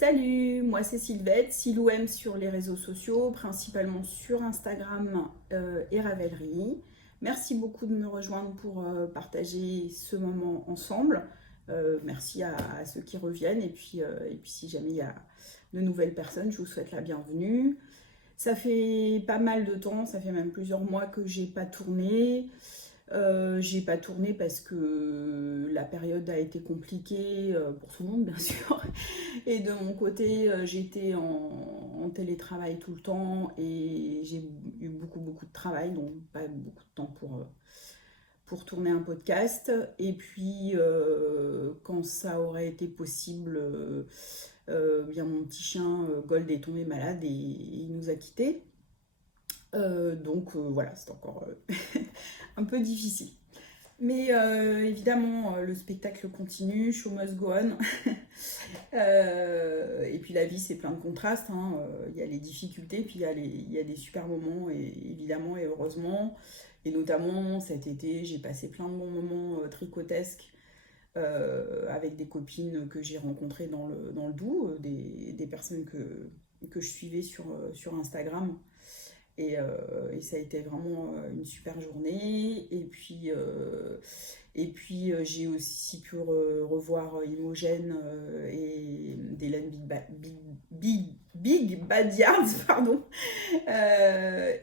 Salut, moi c'est Sylvette, Siloum sur les réseaux sociaux, principalement sur Instagram et Ravelry. Merci beaucoup de me rejoindre pour partager ce moment ensemble. Merci à ceux qui reviennent et puis si jamais il y a de nouvelles personnes, je vous souhaite la bienvenue. Ça fait pas mal de temps, ça fait même plusieurs mois que j'ai pas tourné. J'ai pas tourné parce que la période a été compliquée pour tout le monde, bien sûr. Et de mon côté, j'étais en télétravail tout le temps et j'ai eu beaucoup de travail, donc pas beaucoup de temps pour tourner un podcast. Et puis, quand ça aurait été possible, bien mon petit chien Gold est tombé malade et il nous a quittés. Donc voilà, c'est encore un peu difficile. Mais évidemment, le spectacle continue, show must go on. Et puis la vie, c'est plein de contrastes, hein. Il y a les difficultés, puis il y a des super moments, et, évidemment et heureusement. Et notamment cet été, j'ai passé plein de bons moments tricotesques avec des copines que j'ai rencontrées dans le Doubs, des personnes que je suivais sur Instagram. Et ça a été vraiment une super journée. Et puis j'ai aussi pu revoir Imogen et d'Hélène Big Bad Yards, pardon,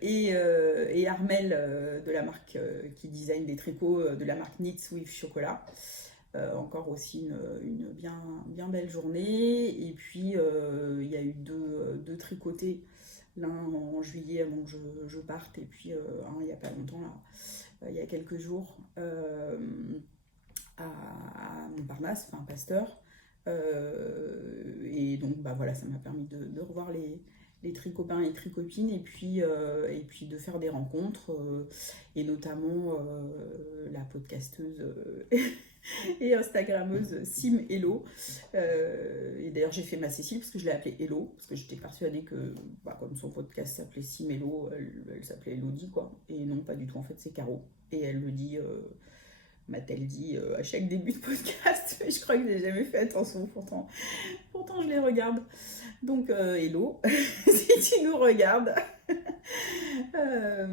et Armel de la marque qui design des tricots de la marque Knits with Chocolat. Encore aussi une bien belle journée. Et puis il y a eu deux tricotés, l'un en juillet avant que je parte, et puis un il n'y a pas longtemps, là, il y a quelques jours, à Montparnasse, enfin Pasteur. Et donc bah voilà, ça m'a permis de revoir les tricopains et tricopines, et puis de faire des rencontres, et notamment la podcasteuse et Instagrammeuse Sim Hello. Et d'ailleurs, j'ai fait ma Cécile parce que je l'ai appelée Hello, parce que j'étais persuadée que, comme son podcast s'appelait Sim Hello, elle s'appelait Elodie, quoi. Et non, pas du tout, en fait, c'est Caro. Et elle le dit, m'a-t-elle dit, à chaque début de podcast, mais je crois que j'ai jamais fait attention, pourtant je les regarde. Donc, Hello, si tu nous regardes. euh,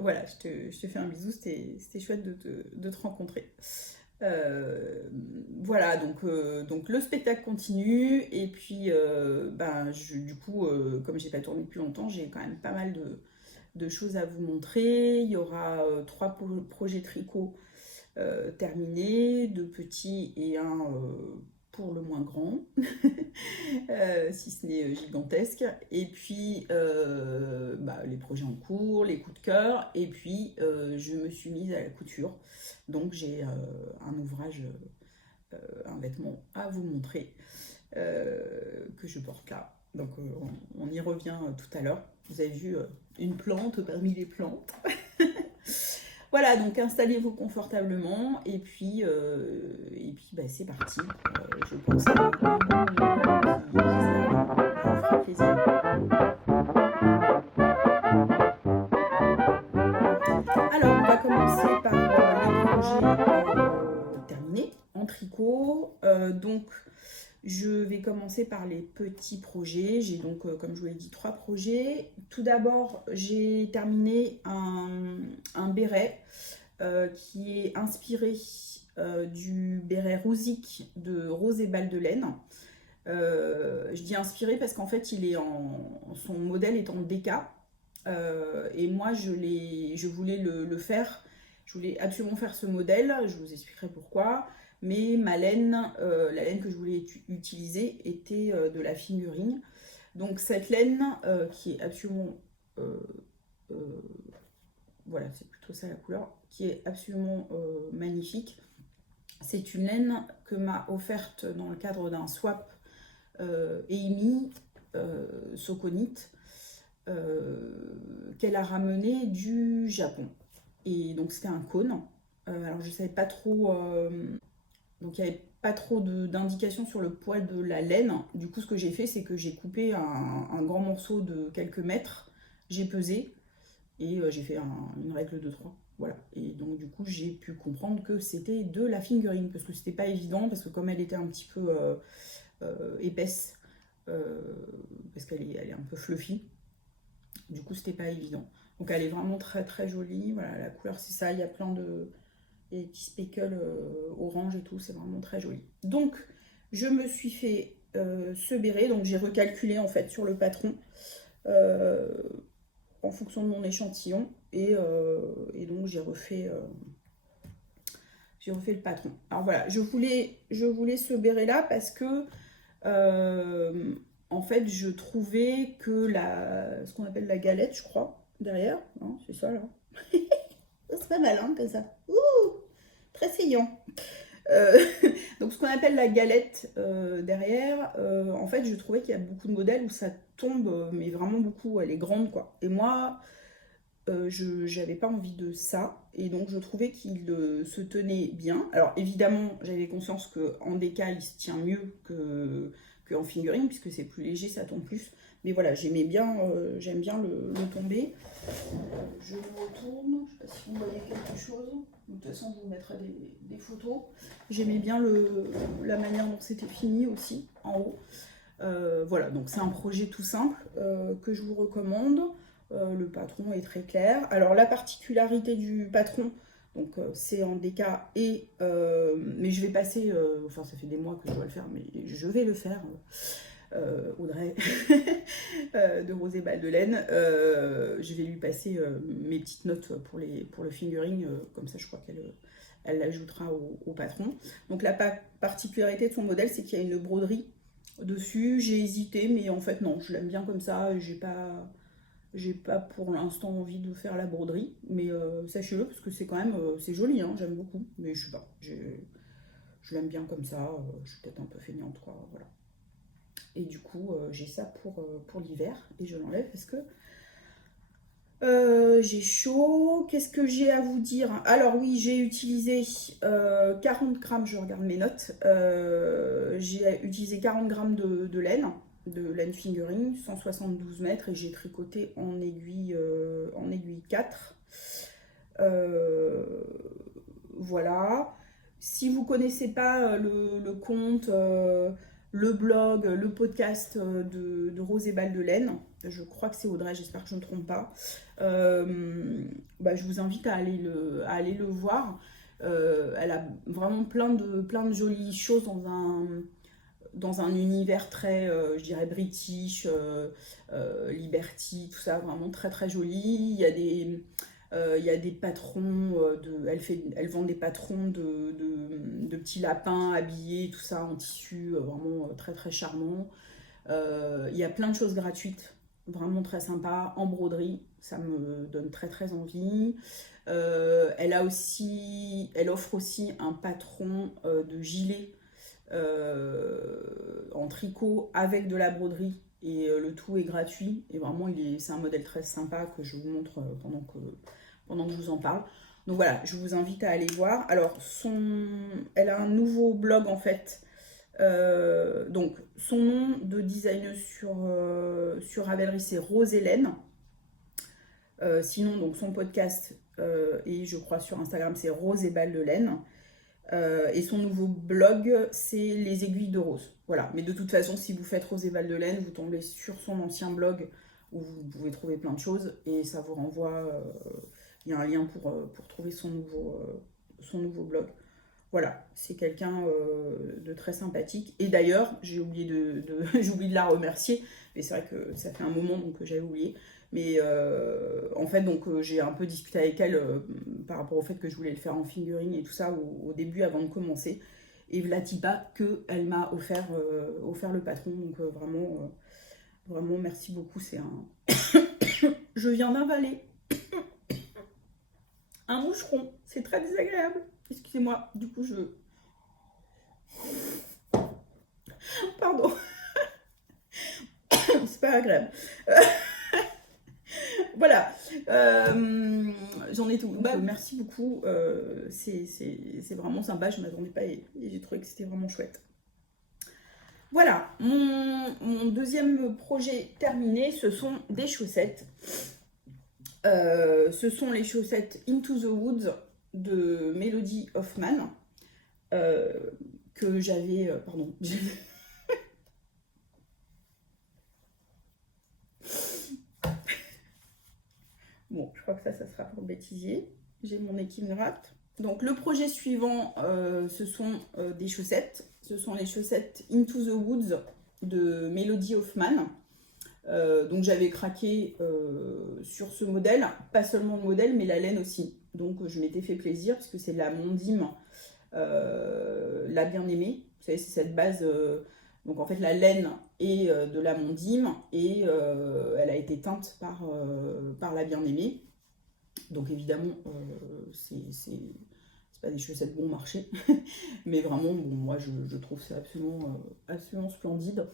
voilà, je te fais un bisou, c'était chouette de te rencontrer. Euh, voilà, donc le spectacle continue, et puis du coup, comme j'ai pas tourné depuis longtemps, j'ai quand même pas mal de choses à vous montrer. Il y aura trois projets tricot terminés, deux petits et un pour le moins grand, si ce n'est gigantesque. Et puis les projets en cours, les coups de cœur, et puis je me suis mise à la couture. Donc j'ai un ouvrage, un vêtement à vous montrer que je porte là. Donc on y revient tout à l'heure. Vous avez vu une plante parmi les plantes. Voilà, donc installez-vous confortablement, et puis c'est parti. Je pense que ça vous fera plaisir. Alors, on va commencer par les projets terminés en tricot. Donc, je vais commencer par les petits projets. J'ai donc, comme je vous l'ai dit, trois projets. Tout d'abord, j'ai terminé un béret qui est inspiré du béret Rosic de Rose et Balle de Laine. Je dis inspiré parce qu'en fait, son modèle est en DK. Et moi, je voulais le faire. Je voulais absolument faire ce modèle. Je vous expliquerai pourquoi. Mais ma laine, la laine que je voulais utiliser était de la fingering. Donc cette laine qui est absolument... voilà, c'est plutôt ça la couleur, qui est absolument magnifique. C'est une laine que m'a offerte dans le cadre d'un swap Amy Sokonite, qu'elle a ramené du Japon. Et donc c'était un cône. Alors je savais pas trop, donc il n'y avait pas trop d'indications sur le poids de la laine. Du coup, ce que j'ai fait, c'est que j'ai coupé un grand morceau de quelques mètres, j'ai pesé, et j'ai fait une règle de 3. Voilà. Et donc du coup, j'ai pu comprendre que c'était de la fingering, parce que c'était pas évident, parce que comme elle était un petit peu épaisse, parce qu'elle est un peu fluffy. Du coup, c'était pas évident. Donc elle est vraiment très très jolie. Voilà, la couleur c'est ça. Il y a plein de des petits speckles orange et tout. C'est vraiment très joli. Donc je me suis fait ce béret. Donc j'ai recalculé en fait sur le patron en fonction de mon échantillon. Et donc j'ai refait le patron. Alors voilà, je voulais ce béret là parce que en fait je trouvais que ce qu'on appelle la galette, je crois, derrière, hein, c'est ça là. C'est pas mal hein, comme ça. Ouh, très saillant. Euh, donc ce qu'on appelle la galette derrière, en fait je trouvais qu'il y a beaucoup de modèles où ça tombe, mais vraiment beaucoup, elle est grande quoi. Et moi, je j'avais pas envie de ça et donc je trouvais qu'il se tenait bien. Alors évidemment j'avais conscience qu'en déca il se tient mieux qu'en fingering puisque c'est plus léger, ça tombe plus. Mais voilà, j'aime bien le tomber. Je me retourne, je sais pas si vous voyez quelque chose. De toute façon je vous mettrai des photos. J'aimais bien la manière dont c'était fini aussi en haut. Voilà, donc c'est un projet tout simple que je vous recommande. Le patron est très clair. Alors la particularité du patron, donc c'est en déca mais je vais passer, enfin ça fait des mois que je dois le faire, mais je vais le faire. Audrey de Rosé Ball de Laine, je vais lui passer mes petites notes pour le fingering, comme ça je crois qu'elle l'ajoutera au patron. Donc la particularité de son modèle, c'est qu'il y a une broderie dessus. J'ai hésité, mais en fait non, je l'aime bien comme ça. J'ai pas pour l'instant envie de faire la broderie, mais sachez-le parce que c'est quand même c'est joli, hein, j'aime beaucoup. Mais je sais pas, je l'aime bien comme ça. Je suis peut-être un peu feignante quoi, voilà. Et du coup, j'ai ça pour l'hiver et je l'enlève parce que j'ai chaud. Qu'est-ce que j'ai à vous dire? Alors oui, j'ai utilisé 40 grammes, je regarde mes notes. J'ai utilisé 40 grammes de laine fingering, 172 mètres et j'ai tricoté en aiguille 4. Voilà. Si vous connaissez pas le compte, le blog, le podcast de Rose et Ball de Laine, je crois que c'est Audrey, j'espère que je ne me trompe pas, je vous invite à aller le voir. Elle a vraiment plein de jolies choses dans un univers très, je dirais, british, liberty, tout ça, vraiment très très joli. Il y a des patrons, elle vend des patrons de petits lapins habillés, tout ça en tissu, vraiment très très charmant. Il y a plein de choses gratuites, vraiment très sympa, en broderie, ça me donne très très envie. Elle offre aussi un patron de gilet en tricot avec de la broderie et le tout est gratuit et vraiment c'est un modèle très sympa que je vous montre pendant que je vous en parle. Donc voilà, je vous invite à aller voir. Alors elle a un nouveau blog en fait. Donc son nom de designer sur Ravelry c'est Rose Hélène. Sinon donc son podcast et je crois sur Instagram c'est Rose et Ball de Laine. Et son nouveau blog, c'est Les Aiguilles de Rose. Voilà. Mais de toute façon, si vous faites Rose et Ball de Laine, vous tombez sur son ancien blog où vous pouvez trouver plein de choses et ça vous renvoie. Il y a un lien pour trouver son nouveau blog. Voilà, c'est quelqu'un de très sympathique. Et d'ailleurs, j'ai oublié j'ai oublié de la remercier, mais c'est vrai que ça fait un moment donc que j'avais oublié. Mais en fait, donc j'ai un peu discuté avec elle par rapport au fait que je voulais le faire en fingering et tout ça au début avant de commencer. Et Vlatipa qu'elle m'a offert le patron. Donc vraiment merci beaucoup. C'est un. Je viens d'avaler un moucheron. C'est très désagréable. Excusez-moi. Du coup Pardon. C'est pas agréable. Voilà, j'en ai tout. Merci beaucoup, c'est vraiment sympa, je ne m'attendais pas et j'ai trouvé que c'était vraiment chouette. Voilà, mon deuxième projet terminé, ce sont des chaussettes. Ce sont les chaussettes Into the Woods de Melody Hoffman, que j'avais, pardon, Bon, je crois que ça sera pour le bêtisier. J'ai mon Ekinraft. Donc le projet suivant, ce sont des chaussettes. Ce sont les chaussettes Into the Woods de Melody Hoffman. Donc j'avais craqué sur ce modèle, pas seulement le modèle, mais la laine aussi. Donc je m'étais fait plaisir, parce que c'est la Mondim, la bien-aimée. Vous savez, c'est cette base... donc en fait la laine est de la Mondim, et elle a été teinte par la bien-aimée. Donc évidemment, c'est pas des chaussettes bon marché, mais vraiment, bon, moi je trouve ça absolument splendide.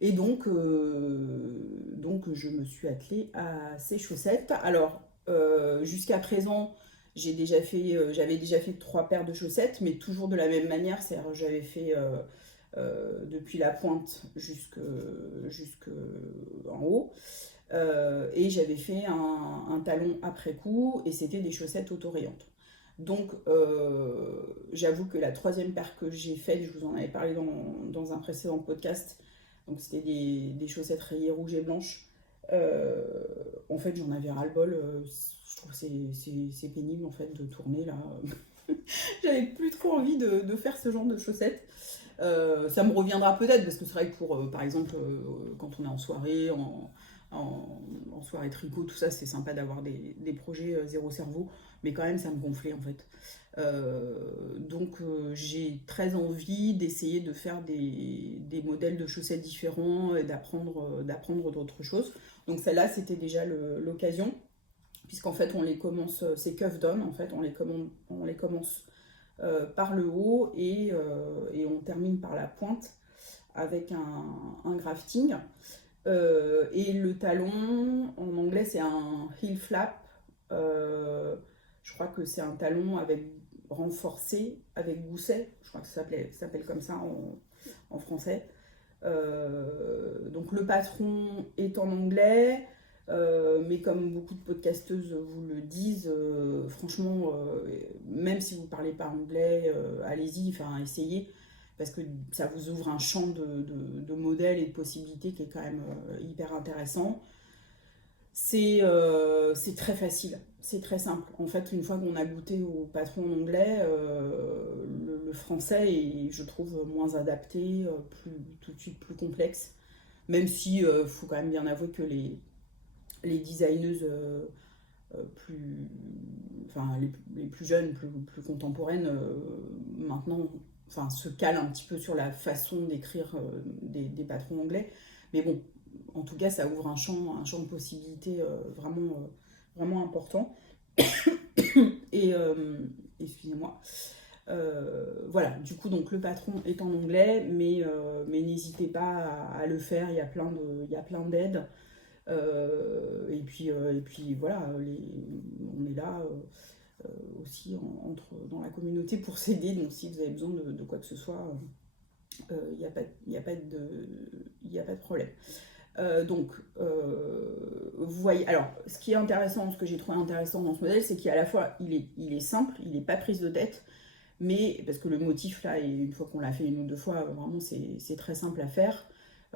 Et donc je me suis attelée à ces chaussettes. Alors, jusqu'à présent, j'avais déjà fait 3 paires de chaussettes, mais toujours de la même manière, c'est-à-dire j'avais fait depuis la pointe jusqu'en haut. Et j'avais fait un talon après coup, et c'était des chaussettes autorayantes. Donc j'avoue que la 3e paire que j'ai faite, je vous en avais parlé dans un précédent podcast, donc c'était des chaussettes rayées rouges et blanches. En fait j'en avais ras-le-bol, je trouve que c'est pénible en fait de tourner là. J'avais plus trop envie de faire ce genre de chaussettes. Ça me reviendra peut-être, parce que c'est vrai que pour par exemple quand on est en soirée, en soirée tricot, tout ça, c'est sympa d'avoir des projets zéro cerveau, mais quand même ça me gonflait en fait. Donc j'ai très envie d'essayer de faire des modèles de chaussettes différents et d'apprendre d'autres choses. Donc celle-là, c'était déjà l'occasion, puisqu'en fait on les commence, c'est cuff down, en fait on les commence par le haut, et on termine par la pointe avec un grafting. Et le talon, en anglais, c'est un heel flap. Je crois que c'est un talon renforcé avec gousset. Je crois que ça s'appelle comme ça en français. Donc le patron est en anglais, mais comme beaucoup de podcasteuses vous le disent, franchement, même si vous ne parlez pas anglais, allez-y, enfin essayez, parce que ça vous ouvre un champ de modèles et de possibilités qui est quand même hyper intéressant. C'est très facile, c'est très simple. En fait, une fois qu'on a goûté au patron en anglais, le français est, je trouve, moins adapté, tout de suite plus complexe. Même si faut quand même bien avouer que les designeuses enfin, les plus jeunes, plus contemporaines, maintenant, enfin, se calent un petit peu sur la façon d'écrire des patrons anglais. Mais bon, en tout cas, ça ouvre un champ de possibilités vraiment important. Et excusez-moi. Voilà, du coup, donc le patron est en anglais, mais n'hésitez pas à le faire. Il y a plein d'aides. Et puis voilà, on est là aussi dans la communauté pour s'aider. Donc si vous avez besoin de quoi que ce soit, il n'y a pas de problème. Donc, vous voyez, alors ce qui est intéressant, ce que j'ai trouvé intéressant dans ce modèle, c'est qu'à la fois il est simple, il n'est pas prise de tête, mais parce que le motif là, et une fois qu'on l'a fait 1 ou 2 fois, vraiment c'est très simple à faire.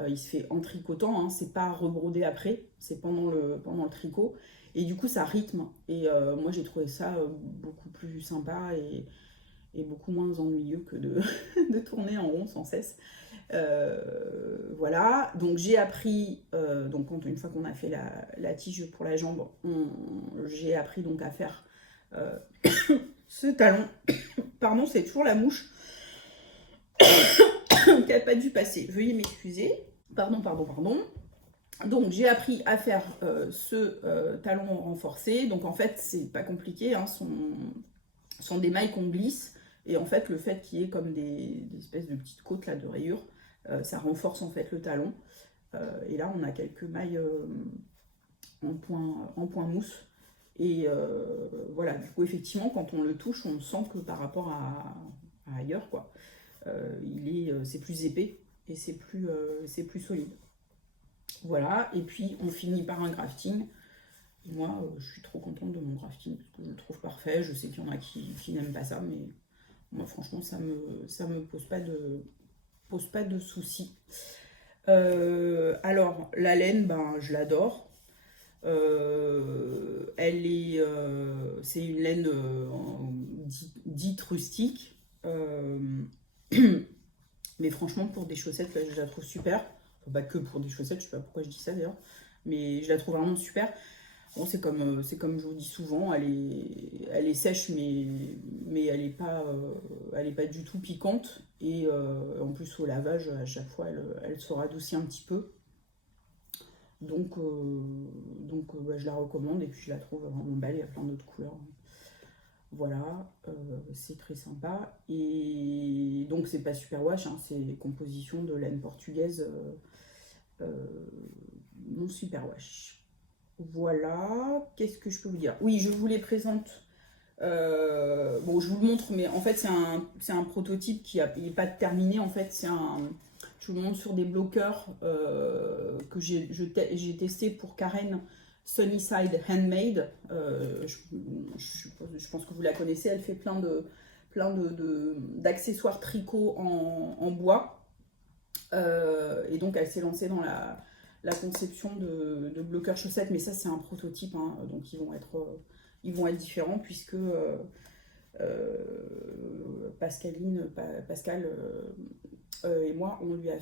Il se fait en tricotant, hein, c'est pas rebrodé après, c'est pendant le tricot, et du coup ça rythme, et moi j'ai trouvé ça beaucoup plus sympa et beaucoup moins ennuyeux que de tourner en rond sans cesse. Voilà, donc j'ai appris, donc une fois qu'on a fait la tige pour la jambe, j'ai appris donc à faire ce talon. Pardon, c'est toujours la mouche qui n'a pas dû passer, veuillez m'excuser. Pardon. Donc j'ai appris à faire ce talon renforcé. Donc en fait c'est pas compliqué, hein, sont des mailles qu'on glisse, et en fait le fait qu'il y ait comme des espèces de petites côtes là de rayures, ça renforce en fait le talon. Et là on a quelques mailles en point mousse, et voilà, du coup effectivement quand on le touche on sent que par rapport à ailleurs quoi, c'est plus épais et c'est plus solide. Voilà, et puis on finit par un grafting. Moi, je suis trop contente de mon grafting, parce que je le trouve parfait. Je sais qu'il y en a qui n'aiment pas ça, mais moi, franchement, ça me pose pas de soucis. Alors, la laine, ben, je l'adore. C'est une laine dite rustique. Mais franchement, pour des chaussettes, là, je la trouve super. Enfin, pas que pour des chaussettes, je sais pas pourquoi je dis ça d'ailleurs. Mais je la trouve vraiment super. Bon, c'est comme je vous dis souvent, elle est sèche, mais elle est pas du tout piquante. Et en plus, au lavage, à chaque fois, elle se radoucit un petit peu. Donc, je la recommande et puis je la trouve vraiment belle. Il y a plein d'autres couleurs. Voilà, c'est très sympa. Et donc, c'est pas superwash, hein, c'est composition de laine portugaise non superwash. Voilà, qu'est-ce que je peux vous dire? Oui, je vous les présente. Bon, je vous le montre, mais en fait, c'est un prototype il n'est pas terminé. En fait, je vous le montre sur des bloqueurs que j'ai testé pour Karen Sunnyside Handmade. Je pense que vous la connaissez. Elle fait d'accessoires tricot en bois. Et donc, elle s'est lancée dans la conception de bloqueurs chaussettes. Mais ça, c'est un prototype. Hein, donc, ils vont être différents puisque Pascal et moi, on lui a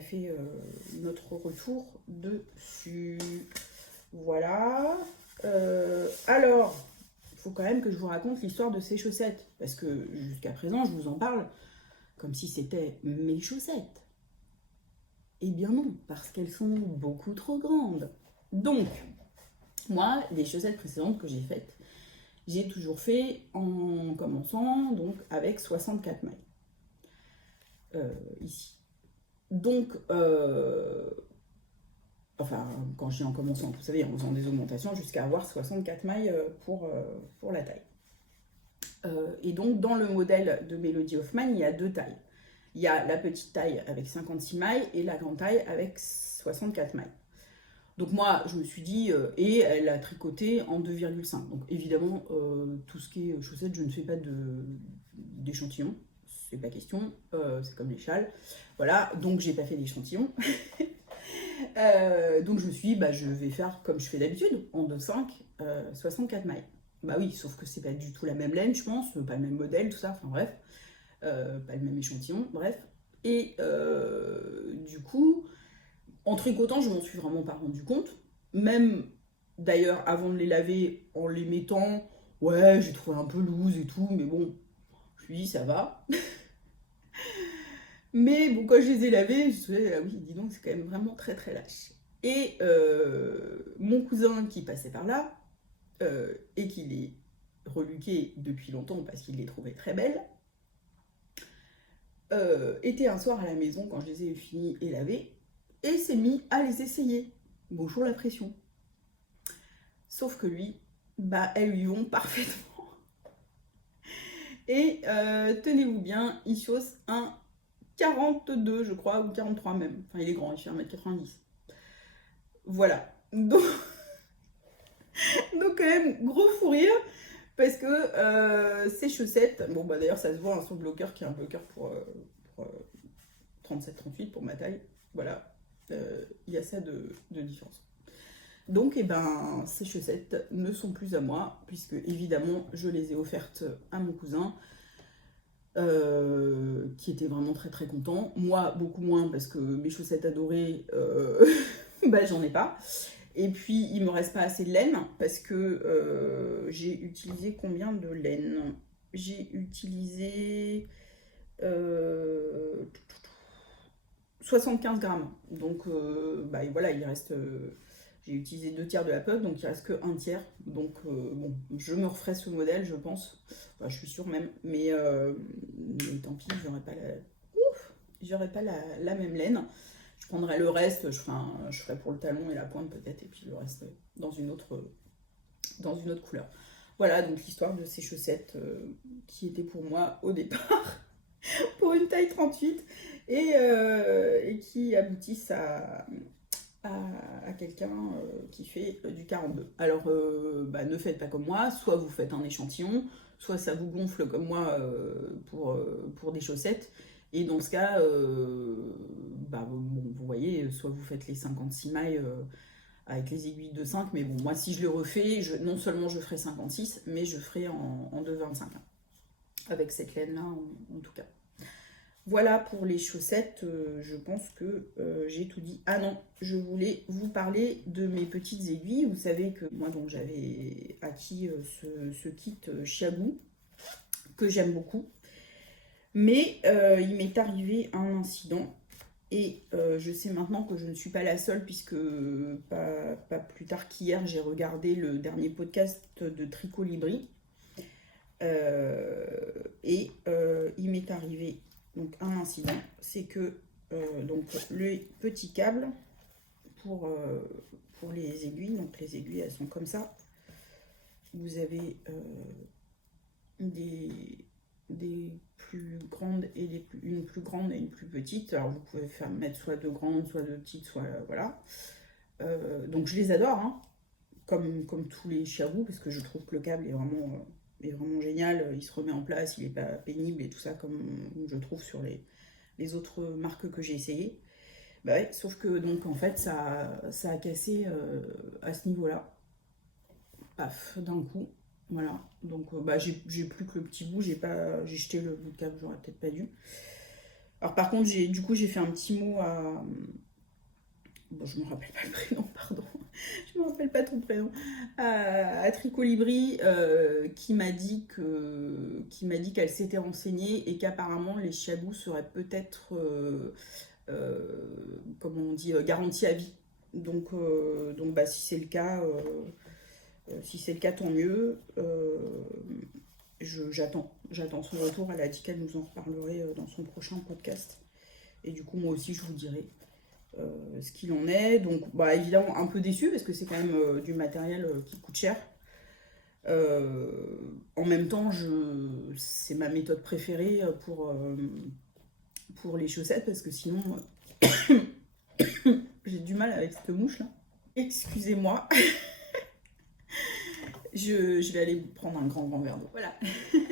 fait notre retour dessus. Voilà. Alors, il faut quand même que je vous raconte l'histoire de ces chaussettes. Parce que jusqu'à présent, je vous en parle comme si c'était mes chaussettes. Eh bien non, parce qu'elles sont beaucoup trop grandes. Donc, moi, les chaussettes précédentes que j'ai faites, j'ai toujours fait en commençant donc avec 64 mailles. Ici. Donc, enfin, quand je dis en commençant, vous savez, en faisant des augmentations jusqu'à avoir 64 mailles pour la taille. Et donc, dans le modèle de Melody Hoffman, il y a deux tailles. Il y a la petite taille avec 56 mailles et la grande taille avec 64 mailles. Donc moi, je me suis dit, et elle a tricoté en 2,5. Donc évidemment, tout ce qui est chaussettes, je ne fais pas d'échantillon. C'est pas question, c'est comme les châles. Voilà, donc j'ai pas fait d'échantillon. Donc je me suis dit, bah, je vais faire comme je fais d'habitude, en 2,5, 64 mailles. Bah oui, sauf que c'est pas du tout la même laine, je pense, pas le même modèle, tout ça, enfin bref. Pas le même échantillon, bref. Et du coup, en tricotant, je m'en suis vraiment pas rendu compte. Même d'ailleurs, avant de les laver, en les mettant, ouais, j'ai trouvé un peu loose et tout, mais bon, je me suis dit, ça va. Mais bon, quand je les ai lavés, je me suis dit, ah oui, dis donc, c'est quand même vraiment très très lâche. Et mon cousin qui passait par là, et qui les reluquait depuis longtemps parce qu'il les trouvait très belles, était un soir à la maison quand je les ai finis et lavés, et s'est mis à les essayer. Bonjour la pression. Sauf que lui, bah elles lui vont parfaitement. Et tenez-vous bien, il chausse un 42, je crois, ou 43 même. Enfin, il est grand, il fait 1m90. Voilà. Donc quand même, gros fou rire, parce que ces chaussettes, bon bah d'ailleurs ça se voit hein, sur le bloqueur, qui est un bloqueur pour 37-38 pour ma taille. Voilà, il y a ça de différence. Donc, eh ben, ces chaussettes ne sont plus à moi, puisque évidemment, je les ai offertes à mon cousin, qui était vraiment très très content. Moi, beaucoup moins, parce que mes chaussettes adorées, bah, j'en ai pas. Et puis, il me reste pas assez de laine, parce que j'ai utilisé combien de laine? J'ai utilisé 75 grammes. Donc, bah, voilà, il reste... j'ai utilisé 2 tiers de la puff, donc il reste que 1 tiers. Donc, bon, je me referai ce modèle, je pense. Enfin, je suis sûre même. Mais tant pis, j'aurais pas la même laine. Je prendrai le reste, je ferai pour le talon et la pointe peut-être, et puis le reste dans une autre couleur. Voilà, donc l'histoire de ces chaussettes qui étaient pour moi au départ pour une taille 38 et qui aboutissent à quelqu'un qui fait du 42. Alors, bah, ne faites pas comme moi, soit vous faites un échantillon, soit ça vous gonfle comme moi pour des chaussettes. Et dans ce cas, bah, bon, vous voyez, soit vous faites les 56 mailles avec les aiguilles de 5, mais bon, moi si je le refais, non seulement je ferai 56, mais je ferai en 2,25, hein, avec cette laine-là en tout cas. Voilà pour les chaussettes, je pense que j'ai tout dit. Ah non, je voulais vous parler de mes petites aiguilles. Vous savez que moi donc j'avais acquis ce kit Chiago que j'aime beaucoup. Mais il m'est arrivé un incident et je sais maintenant que je ne suis pas la seule puisque pas plus tard qu'hier j'ai regardé le dernier podcast de Tricot Libri et il m'est arrivé donc un incident, c'est que donc le petit câble pour les aiguilles, donc les aiguilles elles sont comme ça, vous avez des plus grandes et une plus grande et une plus petite. Alors vous pouvez mettre soit deux grandes, soit deux petites, soit voilà. Donc je les adore, hein, comme tous les Chiago, parce que je trouve que le câble est vraiment génial. Il se remet en place, il n'est pas pénible et tout ça, comme je trouve sur les autres marques que j'ai essayé. Bah ouais, sauf que donc en fait ça a cassé à ce niveau-là. Paf, d'un coup. Voilà, donc bah, j'ai plus que le petit bout, j'ai jeté le bout de câble, j'aurais peut-être pas dû. Alors par contre, j'ai fait un petit mot à... Bon, je me rappelle pas le prénom, pardon. Je me rappelle pas ton prénom. À Tricot Libri, qui m'a dit qu'elle s'était renseignée et qu'apparemment les Chiago seraient peut-être, comment on dit, garantie à vie. Donc bah, si c'est le cas... si c'est le cas, tant mieux. J'attends son retour. Elle a dit qu'elle nous en reparlerait dans son prochain podcast. Et du coup, moi aussi, je vous dirai ce qu'il en est. Donc, bah, évidemment, un peu déçue parce que c'est quand même du matériel qui coûte cher. En même temps, c'est ma méthode préférée pour les chaussettes parce que sinon, j'ai du mal avec cette mouche là. Excusez-moi. Je vais aller prendre un grand verre d'eau. Voilà,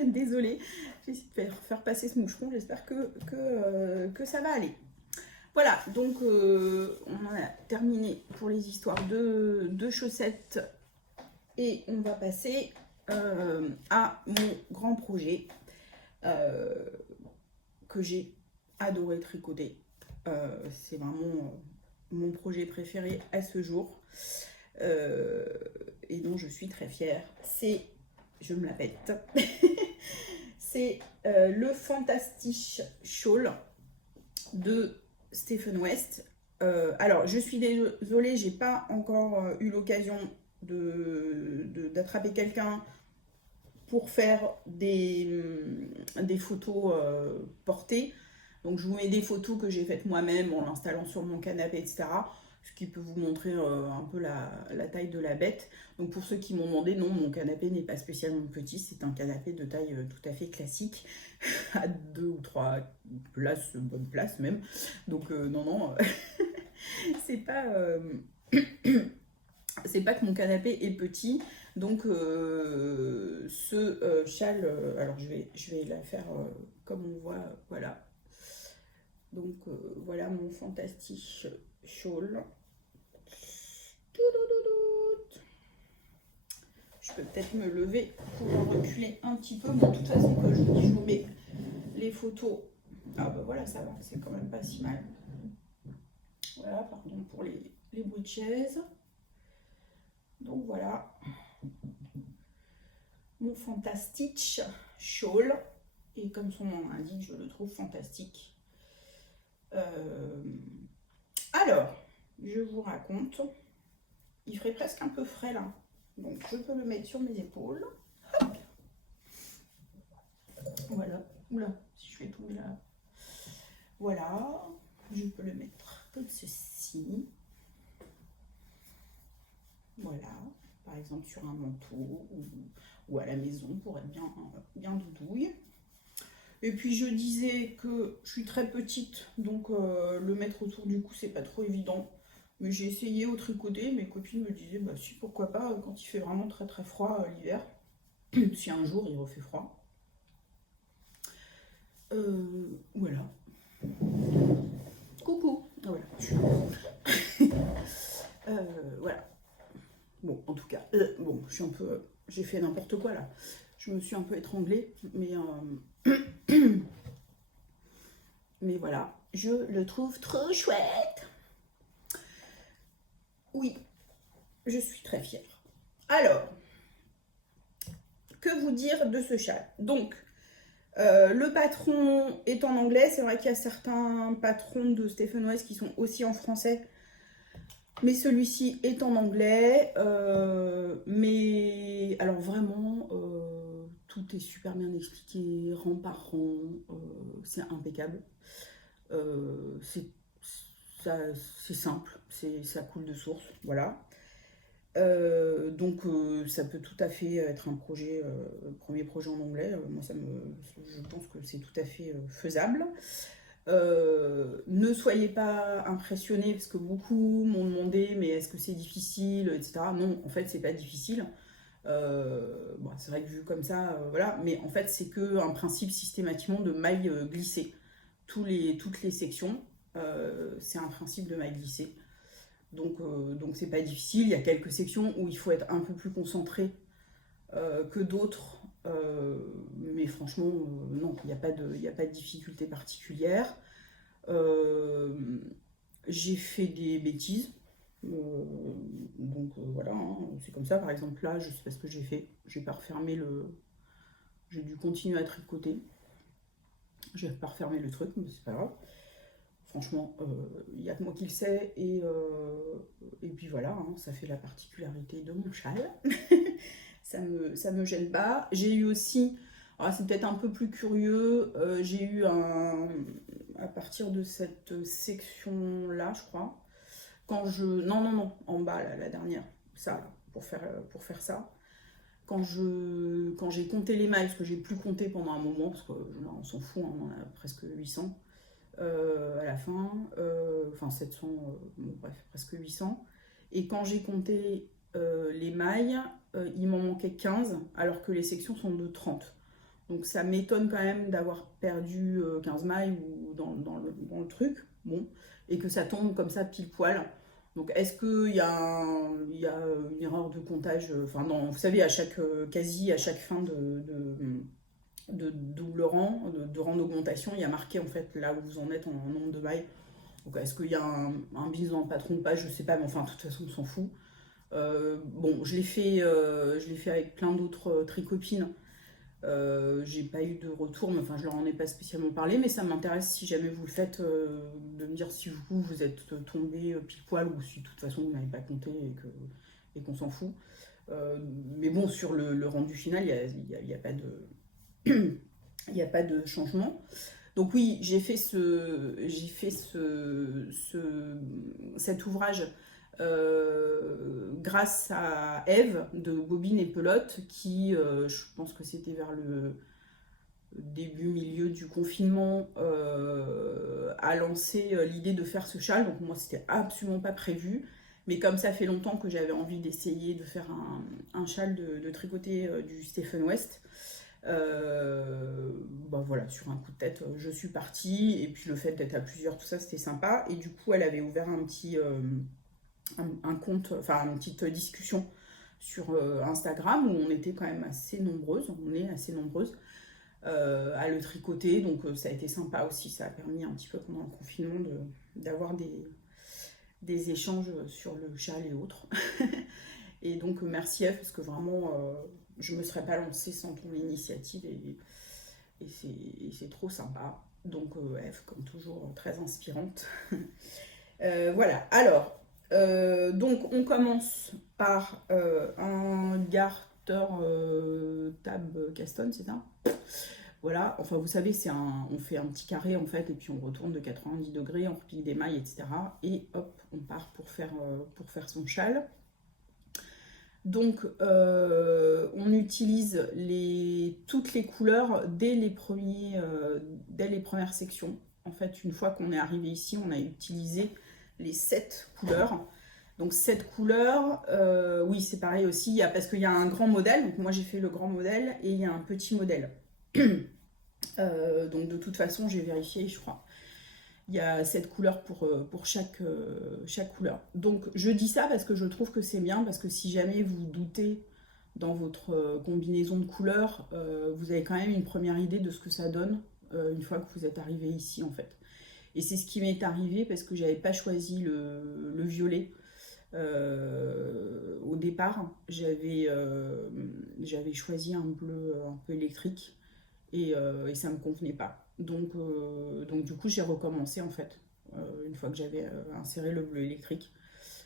désolée, j'essaie de faire passer ce moucheron, j'espère que ça va aller. Voilà, donc on en a terminé pour les histoires de chaussettes et on va passer à mon grand projet que j'ai adoré tricoter. C'est vraiment mon projet préféré à ce jour. Et dont je suis très fière, je me la pète, c'est le Fantastic Shawl de Stephen West. Alors, je suis désolée, j'ai pas encore eu l'occasion d'attraper quelqu'un pour faire des photos portées. Donc, je vous mets des photos que j'ai faites moi-même en l'installant sur mon canapé, etc. Ce qui peut vous montrer un peu la taille de la bête. Donc pour ceux qui m'ont demandé, non, mon canapé n'est pas spécialement petit, c'est un canapé de taille tout à fait classique, à 2 ou 3 places, bonne place même. Donc non, c'est pas, c'est pas que mon canapé est petit. Donc ce châle, alors je vais la faire comme on voit, voilà. Donc voilà mon Fantastic Shawl. Je peux peut-être me lever pour reculer un petit peu. Bon, de toute façon, comme je vous dis, je vous mets les photos. Ah bah voilà, ça va, c'est quand même pas si mal. Voilà, pardon pour les bruits de chaise. Donc voilà, mon Fantastic Shawl. Et comme son nom l'indique, je le trouve fantastique. Alors, je vous raconte. Il ferait presque un peu frais là. Donc je peux le mettre sur mes épaules. Hop. Voilà. Oula, si je fais tomber là. Voilà. Je peux le mettre comme ceci. Voilà. Par exemple sur un manteau ou à la maison pour être bien doudouille. Et puis je disais que je suis très petite, donc le mettre autour du cou, c'est pas trop évident. Mais j'ai essayé au tricoter, mes copines me disaient, bah si, pourquoi pas, quand il fait vraiment très très froid l'hiver, si un jour il refait froid. Voilà. Coucou. Voilà. Voilà. j'ai fait n'importe quoi là. Je me suis un peu étranglée, mais voilà, je le trouve trop chouette. Oui, je suis très fière. Alors, que vous dire de ce châle? Donc, le patron est en anglais. C'est vrai qu'il y a certains patrons de Stephen West qui sont aussi en français. Mais celui-ci est en anglais. Mais alors vraiment, tout est super bien expliqué, rang par rang. C'est impeccable. C'est simple, ça coule de source. Voilà. Donc ça peut tout à fait être un premier projet en anglais. Moi, je pense que c'est tout à fait faisable. Ne soyez pas impressionnés parce que beaucoup m'ont demandé mais est-ce que c'est difficile, etc. Non, en fait, c'est pas difficile. Bon, c'est vrai que vu comme ça, voilà, mais en fait, c'est qu'un principe systématiquement de maille glissée. Toutes les sections, c'est un principe de maille glissée. Donc c'est pas difficile. Il y a quelques sections où il faut être un peu plus concentré que d'autres. Mais franchement, non, il n'y a pas de difficulté particulière. J'ai fait des bêtises. Donc voilà, hein, c'est comme ça. Par exemple, là, je sais pas ce que j'ai fait. J'ai pas refermé J'ai dû continuer à tricoter. J'ai pas refermé le truc, mais c'est pas grave. Franchement, il n'y a que moi qui le sais. Et puis voilà, hein, ça fait la particularité de mon châle. ça me gêne pas. J'ai eu aussi, c'est peut-être un peu plus curieux, j'ai eu à partir de cette section-là, je crois, non, en bas, là, la dernière, ça, là, pour faire ça. Quand j'ai compté les mailles, parce que j'ai plus compté pendant un moment, parce que là, on s'en fout, hein, on en a presque 800. À la fin, enfin 700, bon, bref, presque 800. Et quand j'ai compté les mailles, il m'en manquait 15, alors que les sections sont de 30. Donc ça m'étonne quand même d'avoir perdu 15 mailles ou dans le truc, bon, et que ça tombe comme ça pile poil. Donc est-ce qu'il y a une erreur de comptage? Enfin non, vous savez, quasi à chaque fin de double rang, de rang d'augmentation, il y a marqué en fait là où vous en êtes en nombre de mailles. Donc est-ce qu'il y a un bis dans le patron ou pas, je sais pas, mais enfin de toute façon on s'en fout. Bon, je l'ai fait avec plein d'autres tricopines. J'ai pas eu de retour, mais enfin je leur en ai pas spécialement parlé, mais ça m'intéresse si jamais vous le faites, de me dire si vous êtes tombé pile poil ou si de toute façon vous n'avez pas compté et qu'on s'en fout. Mais bon, sur le rendu final, il n'y a pas de il n'y a pas de changement. Donc oui, j'ai fait cet ouvrage grâce à Eve de Bobine et Pelote qui, je pense que c'était vers le milieu du confinement, a lancé l'idée de faire ce châle. Donc moi, c'était absolument pas prévu. Mais comme ça fait longtemps que j'avais envie d'essayer de faire un châle de tricoter du Stephen West, voilà, sur un coup de tête, je suis partie. Et puis le fait d'être à plusieurs, tout ça, c'était sympa. Et du coup, elle avait ouvert un compte, enfin une petite discussion sur Instagram où on était quand même assez nombreuses. On est assez nombreuses à le tricoter. Donc ça a été sympa aussi. Ça a permis un petit peu pendant le confinement d'avoir des échanges sur le châle et autres. Et donc merci Eve, parce que vraiment je me serais pas lancée sans ton initiative et c'est trop sympa. Donc Eve, comme toujours, très inspirante. Voilà, alors donc on commence par un garter tab Caston, c'est ça? Voilà, enfin vous savez, on fait un petit carré en fait, et puis on retourne de 90 degrés, on replie des mailles, etc. Et hop, on part pour faire son châle. Donc on utilise toutes les couleurs dès les premières sections. En fait, une fois qu'on est arrivé ici, on a utilisé les 7 couleurs. Donc 7 couleurs, oui c'est pareil aussi, parce qu'il y a un grand modèle. Donc moi j'ai fait le grand modèle et il y a un petit modèle. Donc de toute façon j'ai vérifié, je crois. Il y a 7 couleurs pour chaque couleur. Donc je dis ça parce que je trouve que c'est bien, parce que si jamais vous doutez dans votre combinaison de couleurs, vous avez quand même une première idée de ce que ça donne une fois que vous êtes arrivé ici en fait. Et c'est ce qui m'est arrivé parce que j'avais pas choisi le violet. Au départ, j'avais choisi un bleu un peu électrique et ça me convenait pas. Donc du coup, j'ai recommencé en fait, une fois que j'avais inséré le bleu électrique.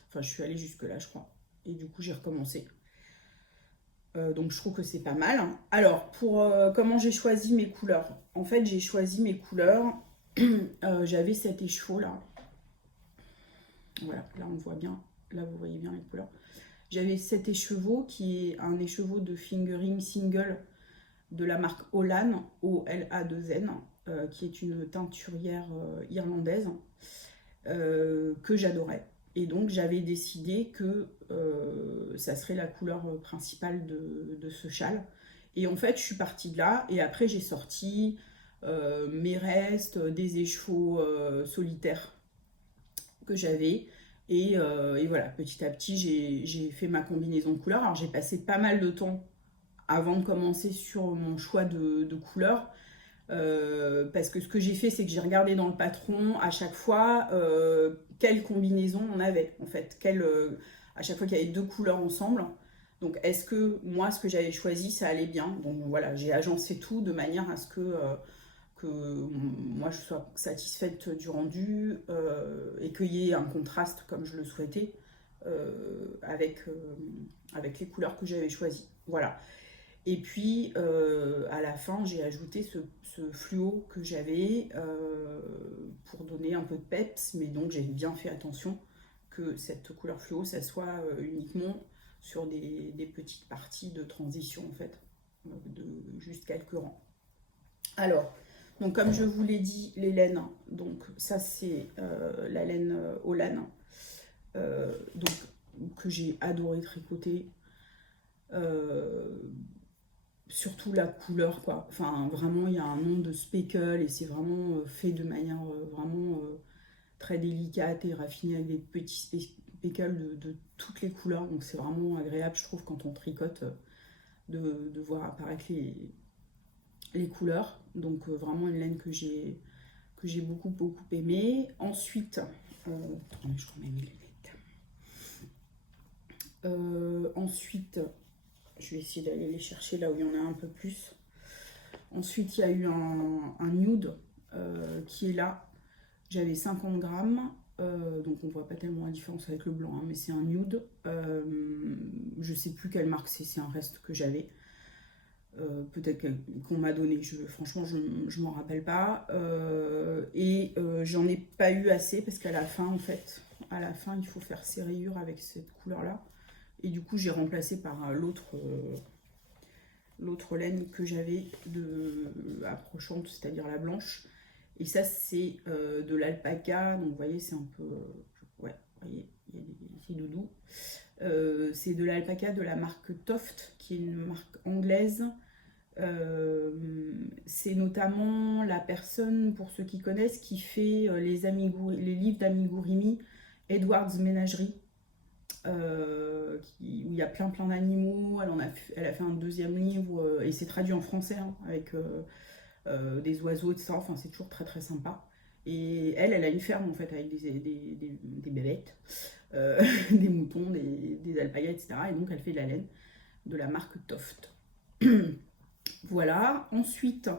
Enfin, je suis allée jusque-là, je crois. Et du coup, j'ai recommencé. Donc je trouve que c'est pas mal. Alors, pour comment j'ai choisi mes couleurs. En fait, j'ai choisi mes couleurs. J'avais cet écheveau là. Voilà, là on voit bien. Là, vous voyez bien les couleurs. J'avais cet écheveau qui est un écheveau de fingering single de la marque Olan, O-L-A-2-N, qui est une teinturière irlandaise que j'adorais. Et donc j'avais décidé que ça serait la couleur principale de ce châle. Et en fait, je suis partie de là et après j'ai sorti mes restes, des écheveaux solitaires que j'avais. Et voilà, petit à petit, j'ai fait ma combinaison de couleurs. Alors j'ai passé pas mal de temps avant de commencer sur mon choix de couleurs. Parce que ce que j'ai fait, c'est que j'ai regardé dans le patron à chaque fois quelle combinaison on avait. En fait, à chaque fois qu'il y avait deux couleurs ensemble. Donc, est-ce que moi, ce que j'avais choisi, ça allait bien? Donc voilà, j'ai agencé tout de manière à ce que moi je sois satisfaite du rendu et qu'il y ait un contraste comme je le souhaitais avec les couleurs que j'avais choisies. Voilà. Et puis à la fin, j'ai ajouté ce fluo que j'avais pour donner un peu de peps, mais donc j'ai bien fait attention que cette couleur fluo, ça soit uniquement sur des petites parties de transition en fait, de juste quelques rangs. Alors, donc comme je vous l'ai dit, les laines, donc ça c'est la laine Olan, donc que j'ai adoré tricoter. Euh, Surtout la couleur quoi, enfin vraiment il y a un nombre de speckles et c'est vraiment fait de manière vraiment très délicate et raffinée avec des petits speckles de toutes les couleurs, donc c'est vraiment agréable je trouve quand on tricote de voir apparaître les couleurs, donc vraiment une laine que j'ai beaucoup aimé. Ensuite attendez, je remets mes lunettes. Ensuite je vais essayer d'aller les chercher là où il y en a un peu plus. Ensuite, il y a eu un nude qui est là. J'avais 50 grammes, donc on voit pas tellement la différence avec le blanc, hein, mais c'est un nude. Je sais plus quelle marque c'est un reste que j'avais. Peut-être qu'on m'a donné, franchement je m'en rappelle pas. J'en ai pas eu assez parce qu'à la fin, en fait, à la fin, il faut faire ses rayures avec cette couleur-là. Et du coup, j'ai remplacé par l'autre laine que j'avais approchante, c'est-à-dire la blanche. Et ça, c'est de l'alpaca. Donc, vous voyez, c'est un peu... ouais, vous voyez, il y a des petits doudous. C'est de l'alpaca de la marque Toft, qui est une marque anglaise. C'est notamment la personne, pour ceux qui connaissent, qui fait les livres d'Amigurumi, Edward's Ménagerie. Où il y a plein d'animaux. Elle a fait un deuxième livre et c'est traduit en français hein, avec des oiseaux, etc. Enfin, c'est toujours très sympa. Et elle a une ferme en fait avec des bébêtes, des moutons, des alpagas, etc. Et donc elle fait de la laine de la marque Toft. Voilà. Ensuite,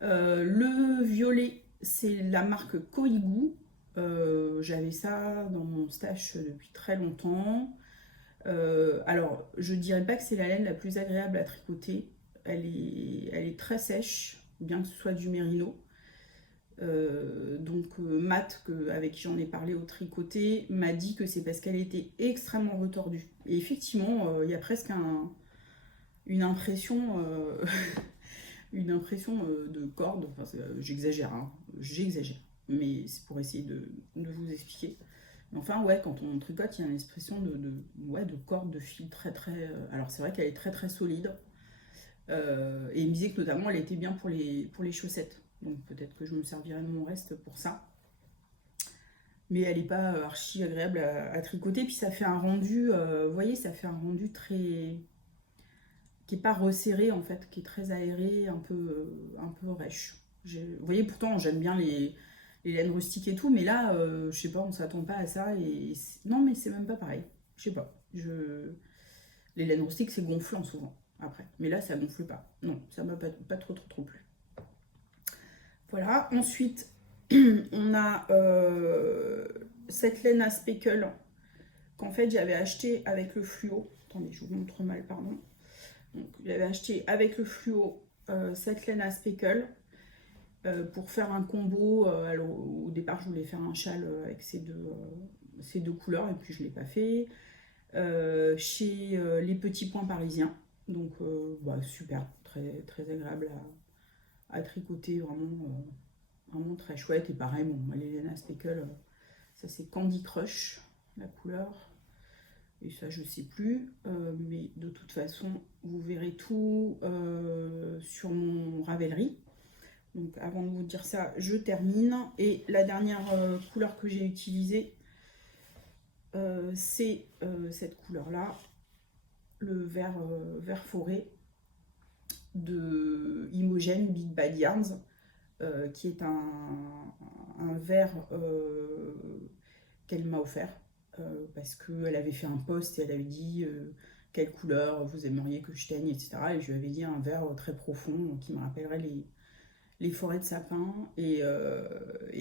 le violet, c'est la marque Koigu. J'avais ça dans mon stash depuis très longtemps. Alors, je dirais pas que c'est la laine la plus agréable à tricoter. Elle est très sèche, bien que ce soit du mérino. Matt, avec qui j'en ai parlé au tricoté, m'a dit que c'est parce qu'elle était extrêmement retordue. Et effectivement, il y a presque une impression, une impression de corde. Enfin, j'exagère, hein, j'exagère. Mais c'est pour essayer de vous expliquer. Enfin, ouais, quand on tricote, il y a une expression ouais, de corde, de fil alors, c'est vrai qu'elle est très solide. Et il me disait que notamment, elle était bien pour les chaussettes. Donc, peut-être que je me servirai de mon reste pour ça. Mais elle n'est pas archi agréable à tricoter. Puis, ça fait un rendu, vous voyez, ça fait un rendu très... qui est pas resserré en fait, qui est très aéré, un peu rêche. Vous voyez, pourtant j'aime bien les laines rustiques et tout, mais là, je sais pas, on s'attend pas à ça. Non, mais c'est même pas pareil. Je sais pas. Les laines rustiques, c'est gonflant souvent après. Mais là, ça gonfle pas. Non, ça m'a pas trop plu. Voilà. Ensuite, on a cette laine à speckle qu'en fait j'avais acheté avec le fluo. Attendez, je vous montre mal, pardon. Donc, j'avais acheté avec le fluo cette laine à speckle pour faire un combo. Alors, au départ, je voulais faire un châle avec ces deux couleurs, et puis je ne l'ai pas fait. Chez Les Petits Points Parisiens. Donc, super, très, très agréable à tricoter, vraiment très chouette. Et pareil, bon, les laines à speckle, ça c'est Candy Crush, la couleur. Et ça, je sais plus. Mais de toute façon, vous verrez tout sur mon Ravelry. Donc avant de vous dire ça, je termine. Et la dernière couleur que j'ai utilisée, c'est cette couleur-là, le vert forêt de Imogen Big Bad Yarns, qui est un vert qu'elle m'a offert. Parce qu'elle avait fait un post et elle avait dit quelle couleur vous aimeriez que je teigne, etc. Et je lui avais dit un vert très profond qui me rappellerait les forêts de sapin. Et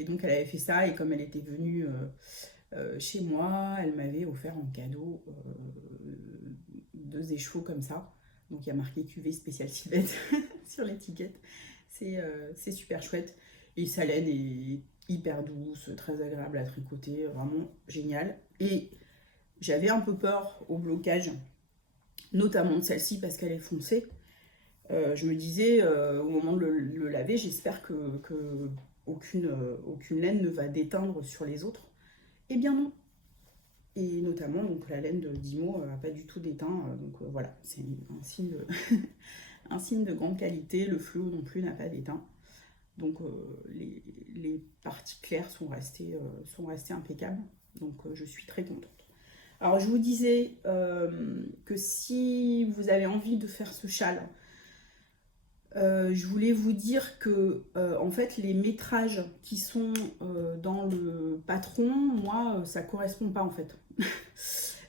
donc elle avait fait ça, et comme elle était venue chez moi, elle m'avait offert en cadeau 2 écheveaux comme ça. Donc il y a marqué QV spécial Sylvette sur l'étiquette. C'est super chouette. Et sa laine est hyper douce, très agréable à tricoter, vraiment génial. Et j'avais un peu peur au blocage, notamment de celle-ci parce qu'elle est foncée. Je me disais au moment de le laver, j'espère que aucune laine ne va déteindre sur les autres. Eh bien non. Et notamment donc la laine de Dimo n'a pas du tout déteint. Donc voilà, c'est un signe de un signe de grande qualité. Le fluo non plus n'a pas déteint. Donc les parties claires sont restées impeccables. Donc je suis très contente. Alors je vous disais que si vous avez envie de faire ce châle, je voulais vous dire que en fait les métrages qui sont dans le patron, moi ça correspond pas en fait.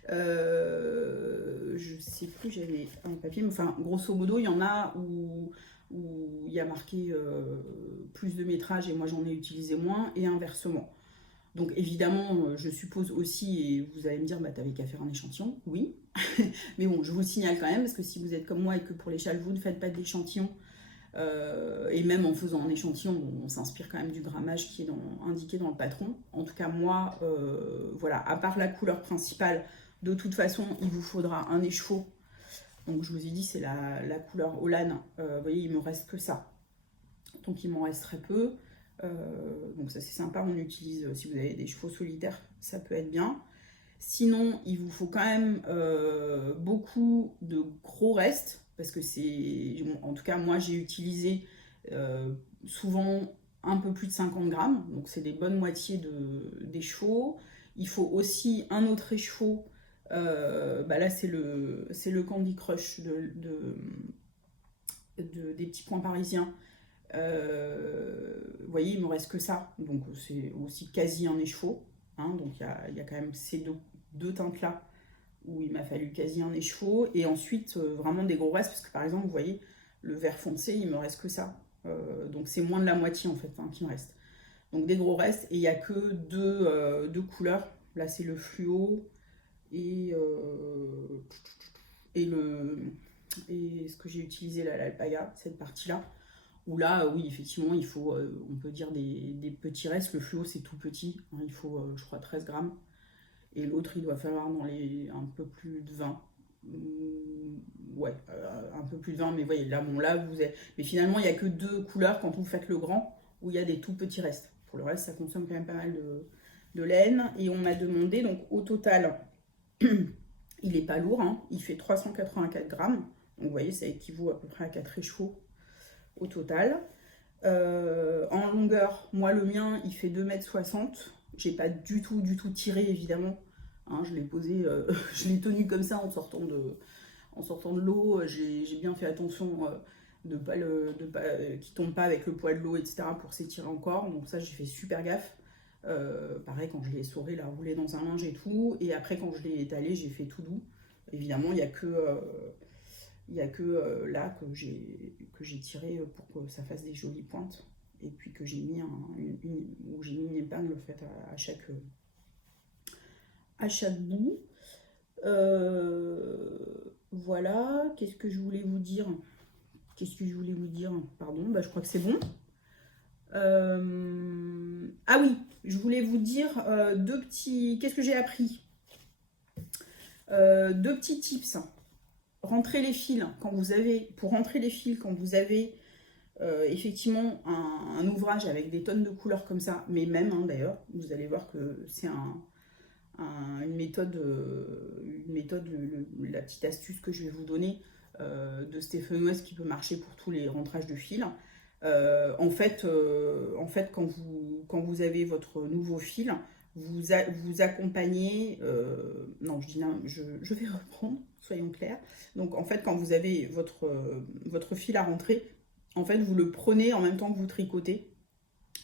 Je sais plus, j'avais un papier, mais enfin grosso modo il y en a où il y a marqué plus de métrage et moi j'en ai utilisé moins, et inversement. Donc évidemment, je suppose aussi, et vous allez me dire, bah t'avais qu'à faire un échantillon, oui. Mais bon, je vous le signale quand même, parce que si vous êtes comme moi et que pour les châles, vous ne faites pas d'échantillon, et même en faisant un échantillon, on s'inspire quand même du grammage qui est indiqué dans le patron. En tout cas, moi, voilà, à part la couleur principale, de toute façon, il vous faudra un écheveau. Donc je vous ai dit, c'est la couleur Holland. Vous voyez, il me reste que ça. Donc il m'en reste très peu. Donc ça c'est sympa, on utilise, si vous avez des chevaux solitaires, ça peut être bien. Sinon, il vous faut quand même beaucoup de gros restes, parce que c'est, en tout cas moi j'ai utilisé souvent un peu plus de 50 grammes, donc c'est des bonnes moitiés d'écheveau. Il faut aussi un autre écheveau, là c'est le Candy Crush des Petits Points Parisiens. Vous voyez, il me reste que ça, donc c'est aussi quasi un écheveau. Hein, donc il y a quand même ces deux teintes là où il m'a fallu quasi un écheveau, et ensuite vraiment des gros restes, parce que par exemple vous voyez le vert foncé, il me reste que ça, donc c'est moins de la moitié en fait qui me reste, donc des gros restes. Et il n'y a que deux couleurs, là c'est le fluo et ce que j'ai utilisé là, l'alpaga, cette partie là, où là, oui, effectivement, il faut, on peut dire des petits restes. Le fluo, c'est tout petit. Hein, il faut, je crois, 13 grammes. Et l'autre, il doit falloir dans les un peu plus de 20. Ouais, un peu plus de 20. Mais voyez, là, bon, là, vous avez... Mais finalement, il n'y a que 2 couleurs quand vous faites le grand, où il y a des tout petits restes. Pour le reste, ça consomme quand même pas mal de laine. Et on m'a demandé, donc au total, il n'est pas lourd. Hein, il fait 384 grammes. Donc, vous voyez, ça équivaut à peu près à 4 écheveaux au total. En longueur, moi le mien il fait 2,60 m. J'ai pas du tout tiré évidemment. Hein, je l'ai posé, je l'ai tenu comme ça en en sortant de l'eau, j'ai bien fait attention de pas qu'il tombe pas avec le poids de l'eau, etc. pour s'étirer encore. Donc ça, j'ai fait super gaffe. Pareil, quand je l'ai essoré, la roulé dans un linge et tout. Et après, quand je l'ai étalé, j'ai fait tout doux. Évidemment, il n'y a que, là que j'ai tiré pour que ça fasse des jolies pointes. Et puis que j'ai mis une épingle en fait, à chaque bout. Voilà, qu'est-ce que je voulais vous dire? Pardon, je crois que c'est bon. Ah oui, je voulais vous dire deux petits... Qu'est-ce que j'ai appris? Deux petits tips. Pour rentrer les fils quand vous avez effectivement un ouvrage avec des tonnes de couleurs comme ça, mais même d'ailleurs, vous allez voir que c'est une méthode, la petite astuce que je vais vous donner de Stephen West qui peut marcher pour tous les rentrages de fil. En fait, quand vous avez votre nouveau fil, vous accompagnez. Non, je vais reprendre, soyons clairs. Donc, en fait, quand vous avez votre fil à rentrer, en fait, vous le prenez en même temps que vous tricotez,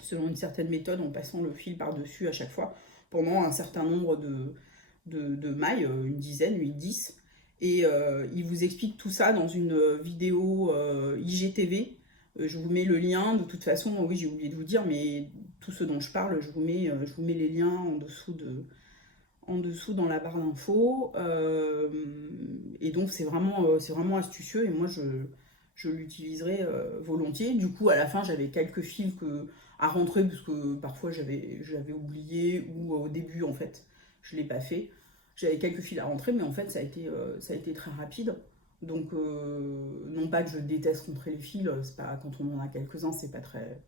selon une certaine méthode, en passant le fil par-dessus à chaque fois, pendant un certain nombre de mailles, une dizaine, 8-10. Et il vous explique tout ça dans une vidéo IGTV. Je vous mets le lien, de toute façon, oui, j'ai oublié de vous dire, mais tout ce dont je parle, je vous mets les liens en dessous dans la barre d'infos. Et donc, c'est vraiment astucieux, et moi, je l'utiliserai volontiers. Du coup, à la fin, j'avais quelques fils à rentrer, parce que parfois, j'avais oublié, ou au début, en fait, je ne l'ai pas fait. J'avais quelques fils à rentrer, mais en fait, ça a été très rapide. Donc, non pas que je déteste rentrer les fils, c'est pas, quand on en a quelques-uns, c'est pas très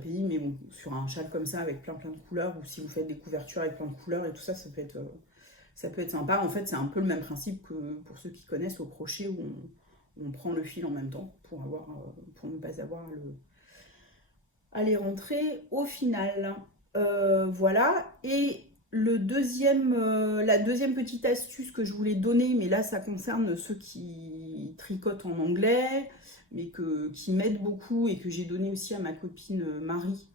pénible, mais bon, sur un châle comme ça, avec plein de couleurs, ou si vous faites des couvertures avec plein de couleurs et tout ça, ça peut être sympa. En fait, c'est un peu le même principe que pour ceux qui connaissent au crochet, où on prend le fil en même temps pour ne pas avoir à les rentrer au final. Voilà. Et la deuxième petite astuce que je voulais donner, mais là ça concerne ceux qui tricotent en anglais, mais qui m'aident beaucoup, et que j'ai donné aussi à ma copine Marie,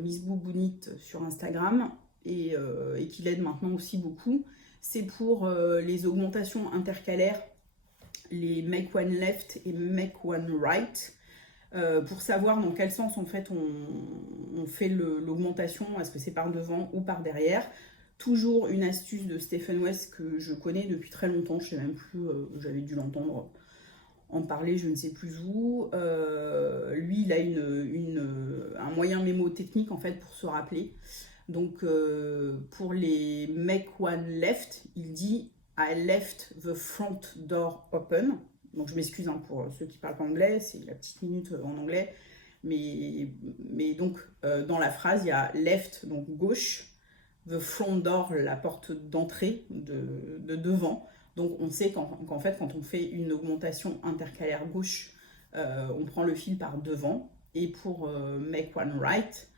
Miss Boubounit sur Instagram, et qui l'aide maintenant aussi beaucoup. C'est pour les augmentations intercalaires, les make one left et make one right. Pour savoir dans quel sens en fait on fait l'augmentation, est-ce que c'est par devant ou par derrière. Toujours une astuce de Stephen West que je connais depuis très longtemps, je sais même plus, j'avais dû l'entendre en parler, je ne sais plus où. Lui, il a un moyen mémotechnique en fait pour se rappeler. Donc pour les make one left, il dit I left the front door open. Donc je m'excuse pour ceux qui parlent pas anglais, c'est la petite minute en anglais. Mais donc dans la phrase, il y a left, donc gauche, the front door, la porte d'entrée de devant. Donc on sait qu'en fait, quand on fait une augmentation intercalaire gauche, on prend le fil par devant. Et pour make one right,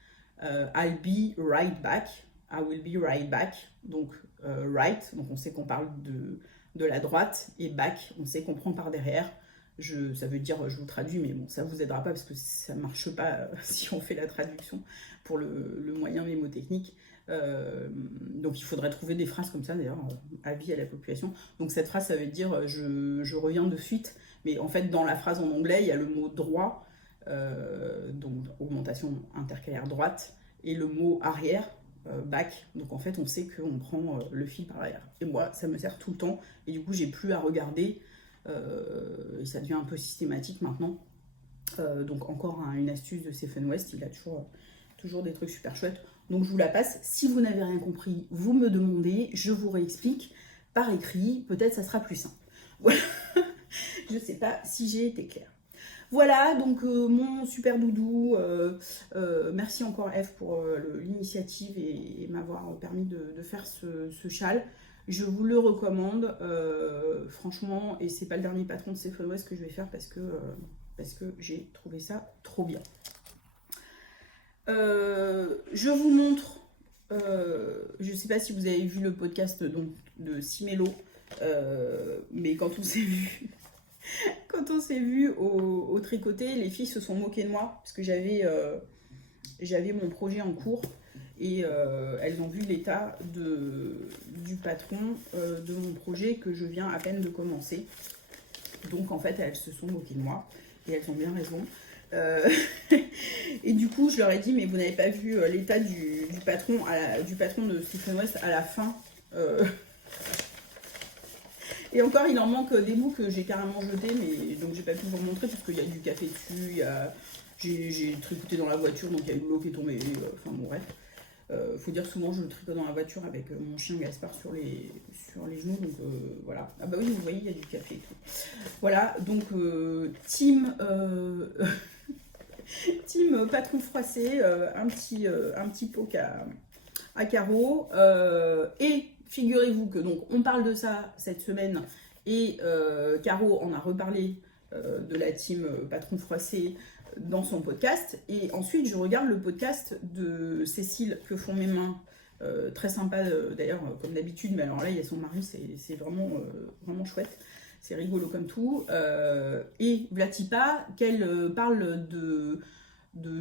I'll be right back, I will be right back. Donc right, donc on sait qu'on parle de la droite, et back, on sait qu'on prend par derrière. Ça veut dire, je vous traduis, mais bon, ça vous aidera pas parce que ça marche pas si on fait la traduction pour le moyen mémotechnique. Donc il faudrait trouver des phrases comme ça, d'ailleurs, avis à la population. Donc cette phrase, ça veut dire je reviens de suite, mais en fait dans la phrase en anglais, il y a le mot droit, donc augmentation intercalaire droite, et le mot arrière, back. Donc en fait on sait qu'on prend le fil par arrière. Et moi ça me sert tout le temps, et du coup j'ai plus à regarder, et ça devient un peu systématique maintenant. Donc encore une astuce de Stephen West, il a toujours des trucs super chouettes. Donc je vous la passe. Si vous n'avez rien compris, vous me demandez, je vous réexplique par écrit. Peut-être ça sera plus simple. Voilà. Je ne sais pas si j'ai été claire. Voilà, donc mon super doudou. Merci encore Eve pour l'initiative et m'avoir permis de faire ce châle. Je vous le recommande, franchement, et c'est pas le dernier patron de Stephen West que je vais faire parce que j'ai trouvé ça trop bien. Je vous montre, je ne sais pas si vous avez vu le podcast donc, de Simelo Mais quand on s'est vu, quand on s'est vu au tricoté, les filles se sont moquées de moi parce que j'avais mon projet en cours et elles ont vu l'état du patron de mon projet que je viens à peine de commencer. Donc en fait, elles se sont moquées de moi et elles ont bien raison. Et du coup, je leur ai dit, mais vous n'avez pas vu l'état du patron de Stephen West à la fin. Et encore, il en manque des bouts que j'ai carrément jetés, mais donc j'ai pas pu vous montrer parce qu'il y a du café dessus, j'ai tricoté dans la voiture, donc il y a une l'eau qui est tombée. Enfin bon, bref. Faut dire souvent je tricote dans la voiture avec mon chien Gaspard sur les genoux, donc voilà. Ah bah oui, vous voyez, il y a du café et tout. Voilà, donc team team patron froissé, un petit pot à carreaux. Et figurez-vous que donc on parle de ça cette semaine et Caro en a reparlé de la team patron froissé dans son podcast. Et ensuite, je regarde le podcast de Cécile, Que font mes mains. Très sympa d'ailleurs, comme d'habitude, mais alors là, il y a son mari, c'est vraiment, vraiment chouette. C'est rigolo comme tout. Et Vlatipa, qu'elle parle de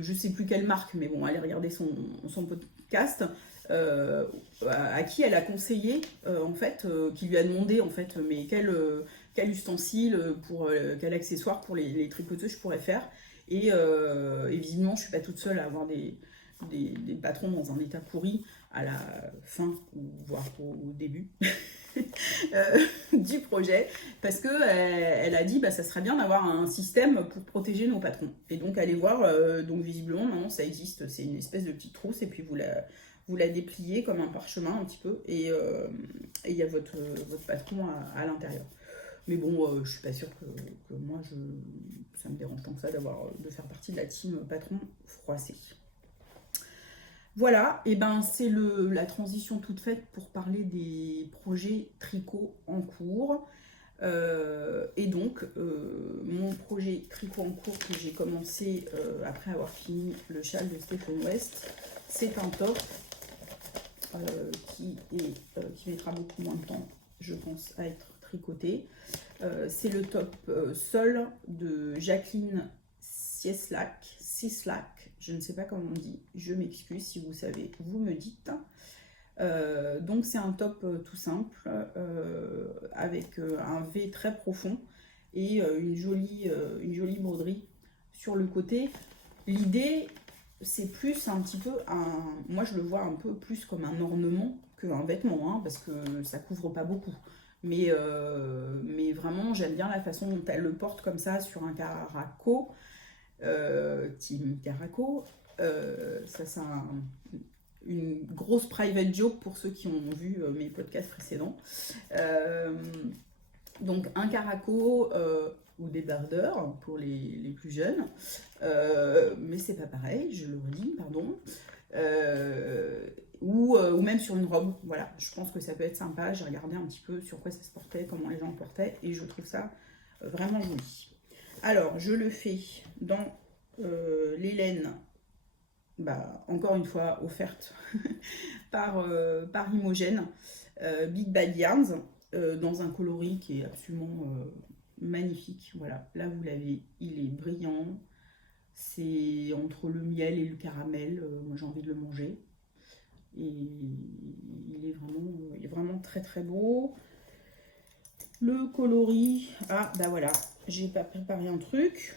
je sais plus quelle marque, mais bon, allez regarder son podcast. À qui elle a conseillé en fait, qui lui a demandé en fait, mais quel ustensile quel accessoire pour les tricoteuses je pourrais faire. Et visiblement, je suis pas toute seule à avoir des patrons dans un état pourri à la fin, ou voire au début du projet, parce que elle a dit bah ça serait bien d'avoir un système pour protéger nos patrons. Et donc allez voir, donc visiblement maintenant ça existe, c'est une espèce de petite trousse et puis vous la dépliez comme un parchemin un petit peu et il y a votre patron à l'intérieur. Mais bon, je suis pas sûre que moi ça me dérange tant que ça de faire partie de la team patron froissé. Voilà, et ben c'est la transition toute faite pour parler des projets tricot en cours. Et donc, mon projet tricot en cours que j'ai commencé après avoir fini le châle de Stephen West, c'est un top qui mettra beaucoup moins de temps, je pense, à être tricoté. C'est le top Sol de Jacqueline Cieslak, je ne sais pas comment on dit, je m'excuse, si vous savez, vous me dites. Donc c'est un top tout simple, avec un V très profond et une jolie broderie sur le côté. L'idée, c'est plus un petit peu moi je le vois un peu plus comme un ornement qu'un vêtement, hein, parce que ça couvre pas beaucoup. Mais vraiment, j'aime bien la façon dont elle le porte comme ça sur un caraco. Team Caraco. Ça, c'est une grosse private joke pour ceux qui ont vu mes podcasts précédents. Donc, un caraco ou débardeur pour les plus jeunes. Mais c'est pas pareil, je le redis, pardon. Ou même sur une robe, voilà, je pense que ça peut être sympa. J'ai regardé un petit peu sur quoi ça se portait, comment les gens le portaient, et je trouve ça vraiment joli. Alors, je le fais dans les laines, encore une fois offerte par Imogène, Big Bad Yarns, dans un coloris qui est absolument magnifique. Voilà, là vous l'avez, il est brillant, c'est entre le miel et le caramel, moi j'ai envie de le manger. Et il est vraiment très très beau. Le coloris, voilà, j'ai pas préparé un truc,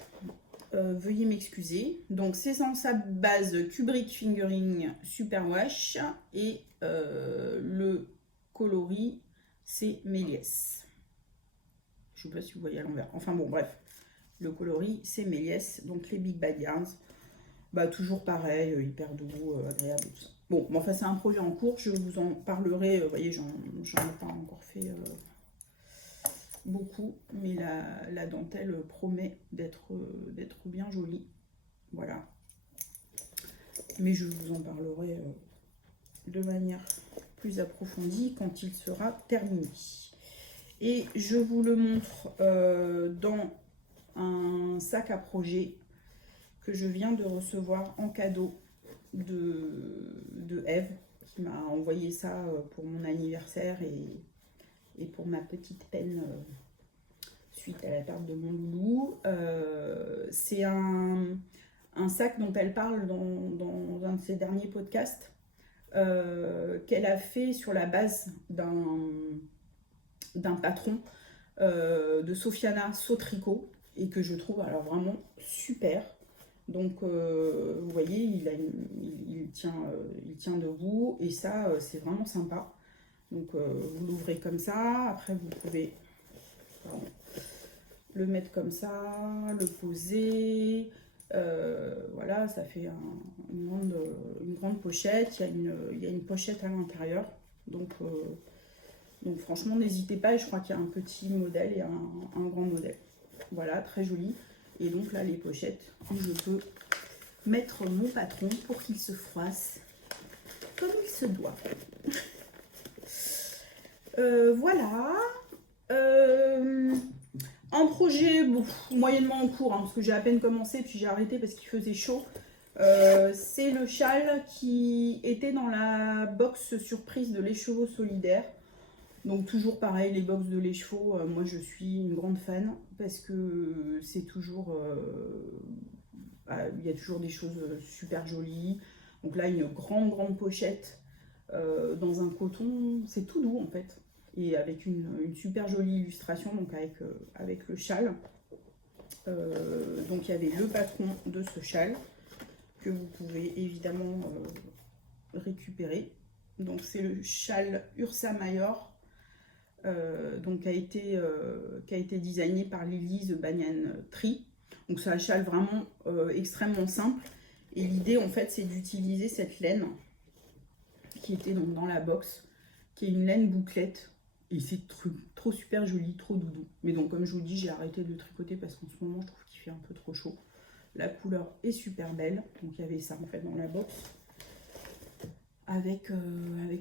veuillez m'excuser. Donc c'est sans sa base Kubrick Fingering Superwash et le coloris c'est Méliès. Je sais pas si vous voyez à l'envers. Enfin bon, bref, le coloris c'est Méliès. Donc les Big Bad Yarns, toujours pareil, hyper doux, agréable, tout ça. Bon, mais enfin c'est un projet en cours, je vous en parlerai. Vous voyez, j'en ai pas encore fait beaucoup, mais la dentelle promet d'être bien jolie. Voilà. Mais je vous en parlerai de manière plus approfondie quand il sera terminé. Et je vous le montre dans un sac à projet que je viens de recevoir en cadeau de Eve, qui m'a envoyé ça pour mon anniversaire Et pour ma petite peine suite à la perte de mon loulou, c'est un sac dont elle parle dans un de ses derniers podcasts, qu'elle a fait sur la base d'un patron de Sofiana Sautricot, et que je trouve alors vraiment super. Donc vous voyez, il tient debout, et ça c'est vraiment sympa. Donc vous l'ouvrez comme ça, après vous pouvez le mettre comme ça, le poser. Voilà, ça fait une grande pochette. Il y a une pochette à l'intérieur. Donc franchement, n'hésitez pas. Je crois qu'il y a un petit modèle et un grand modèle. Voilà, très joli. Et donc là, les pochettes où je peux mettre mon patron pour qu'il se froisse comme il se doit. Voilà. Un projet moyennement en cours, hein, parce que j'ai à peine commencé, puis j'ai arrêté parce qu'il faisait chaud. C'est le châle qui était dans la box surprise de l'écheveau solidaire. Donc toujours pareil, les box de l'écheveau, moi je suis une grande fan, parce que c'est toujours... il y a toujours des choses super jolies. Donc là, une grande pochette dans un coton, c'est tout doux en fait. Et avec une super jolie illustration, donc avec le châle. Donc il y avait le patron de ce châle que vous pouvez évidemment récupérer. Donc c'est le châle Ursa Major, donc qui a été designé par Lily The Banyan Tree. Donc c'est un châle vraiment extrêmement simple. Et l'idée en fait c'est d'utiliser cette laine qui était donc dans la box, qui est une laine bouclette. Et c'est trop super joli, trop doudou. Mais donc comme je vous dis, j'ai arrêté de tricoter parce qu'en ce moment je trouve qu'il fait un peu trop chaud. La couleur est super belle. Donc il y avait ça en fait dans la box. Avec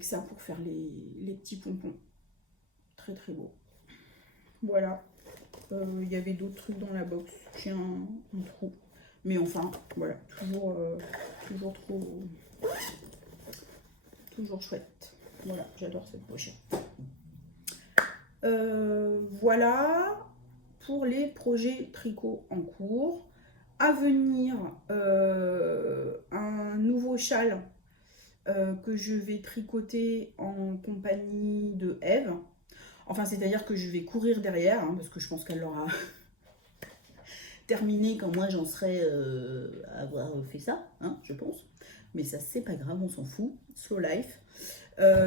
ça pour faire les petits pompons. Très beau. Voilà. Il y avait d'autres trucs dans la box. J'ai un trou. Mais enfin, voilà. Toujours chouette. Voilà, j'adore cette pochette. Voilà pour les projets tricot en cours. À venir, un nouveau châle que je vais tricoter en compagnie de Eve. Enfin, c'est-à-dire que je vais courir derrière, hein, parce que je pense qu'elle l'aura terminé quand moi j'en serai à avoir fait ça, hein, je pense. Mais ça, c'est pas grave, on s'en fout. Slow life.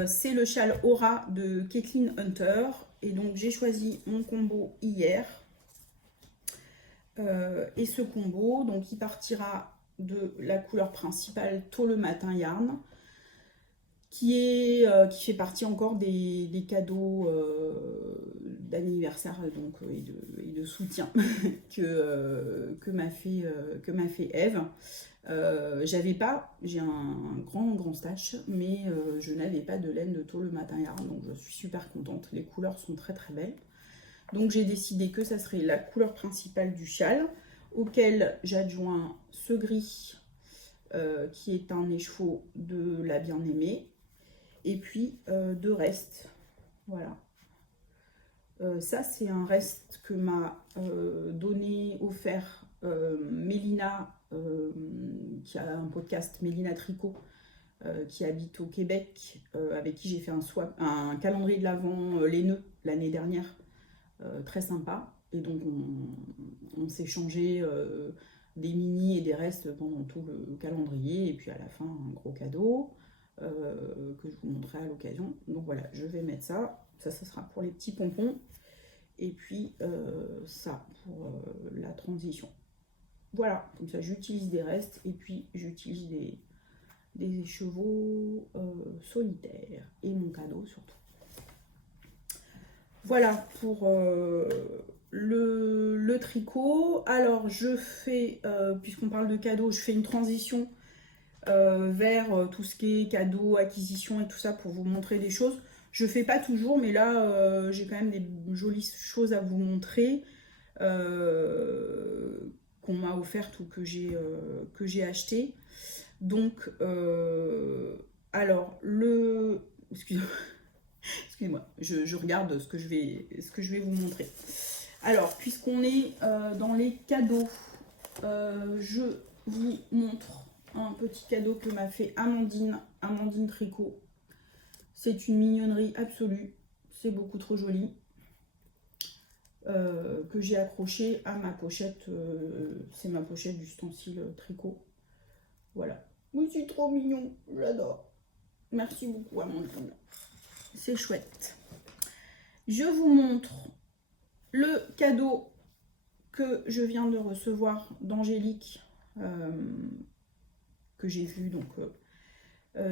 C'est le châle Aura de Kathleen Hunter. Et donc, j'ai choisi mon combo hier. Et ce combo, donc, il partira de la couleur principale Tôt le matin yarn, qui fait partie encore des cadeaux d'anniversaire et de soutien que m'a fait Eve. J'ai un grand stash, mais je n'avais pas de laine de Tôt le matin yarn, donc je suis super contente. Les couleurs sont très belles. Donc j'ai décidé que ça serait la couleur principale du châle, auquel j'adjoins ce gris qui est un écheveau de la bien-aimée, et puis deux restes. Voilà. Ça, c'est un reste que m'a offert Mélina, qui a un podcast, Mélina Tricot, qui habite au Québec, avec qui j'ai fait un calendrier de l'Avent laineux l'année dernière, très sympa. Et donc, on s'est changé des mini et des restes pendant tout le calendrier, et puis à la fin, un gros cadeau que je vous montrerai à l'occasion. Donc voilà, je vais mettre ça. Ça sera pour les petits pompons. Et puis ça pour la transition. Voilà, comme ça j'utilise des restes et puis j'utilise des écheveaux solitaires et mon cadeau surtout. Voilà pour le tricot. Alors je fais, puisqu'on parle de cadeaux, je fais une transition vers tout ce qui est cadeaux, acquisition et tout ça pour vous montrer des choses. Je fais pas toujours, mais là j'ai quand même des jolies choses à vous montrer qu'on m'a offertes ou que j'ai acheté. Donc alors excusez-moi Excusez-moi, je regarde ce que je vais vous montrer. Alors, puisqu'on est dans les cadeaux, je vous montre un petit cadeau que m'a fait Amandine Tricot. C'est une mignonnerie absolue, c'est beaucoup trop joli. Que j'ai accroché à ma pochette, c'est ma pochette d'ustensile tricot. Voilà. Oui, c'est trop mignon, j'adore. Merci beaucoup Amandine, c'est chouette. Je vous montre le cadeau que je viens de recevoir d'Angélique, que j'ai vu donc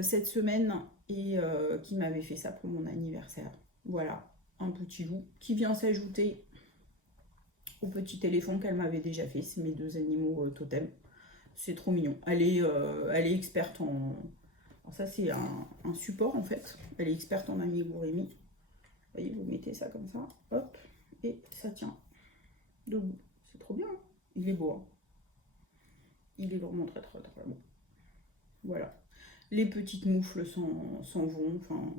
cette semaine et qui m'avait fait ça pour mon anniversaire. Voilà, un petit loup qui vient s'ajouter au petit éléphant qu'elle m'avait déjà fait. C'est mes deux animaux totems. C'est trop mignon. Elle est experte en... Alors ça, c'est un support, en fait. Elle est experte en amigurumi. Vous voyez, vous mettez ça comme ça. Hop. Et ça tient debout. C'est trop bien. Hein. Il est beau. Hein. Il est vraiment très, très, très beau. Voilà. Les petites moufles s'en vont. Enfin,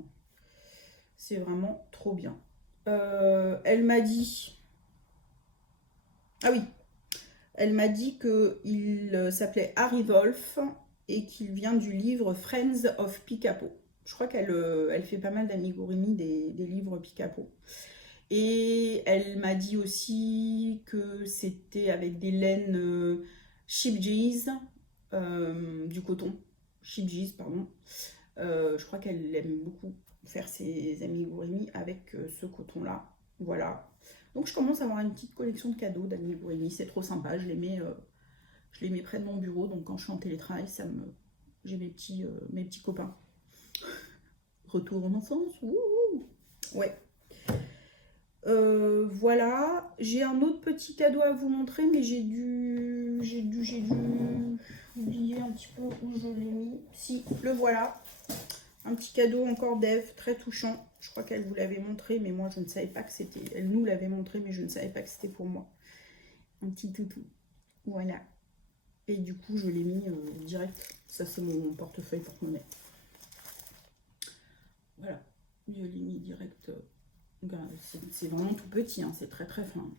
c'est vraiment trop bien. Elle m'a dit... Ah oui, elle m'a dit qu'il s'appelait Harry Wolf et qu'il vient du livre Friends of Picapo. Je crois qu'elle fait pas mal d'amigurumi des livres Picapo. Et elle m'a dit aussi que c'était avec des laines Shipgees, du coton. Shipgees, pardon. Je crois qu'elle aime beaucoup faire ses amigurumi avec ce coton-là. Voilà. Donc je commence à avoir une petite collection de cadeaux d'amigurumi, c'est trop sympa, je les mets près de mon bureau, donc quand je suis en télétravail, j'ai mes petits copains. Retour en enfance, wouhou. Ouais. Voilà, j'ai un autre petit cadeau à vous montrer, mais j'ai dû oublier un petit peu où je l'ai mis. Si, le voilà. Un petit cadeau encore d'Eve, très touchant. Je crois qu'elle vous l'avait montré, mais moi je ne savais pas que c'était... Elle nous l'avait montré, mais je ne savais pas que c'était pour moi. Un petit toutou. Voilà. Et du coup, je l'ai mis direct. Ça, c'est mon portefeuille porte-monnaie. Voilà. Je l'ai mis direct. C'est vraiment tout petit, hein. C'est très très fin.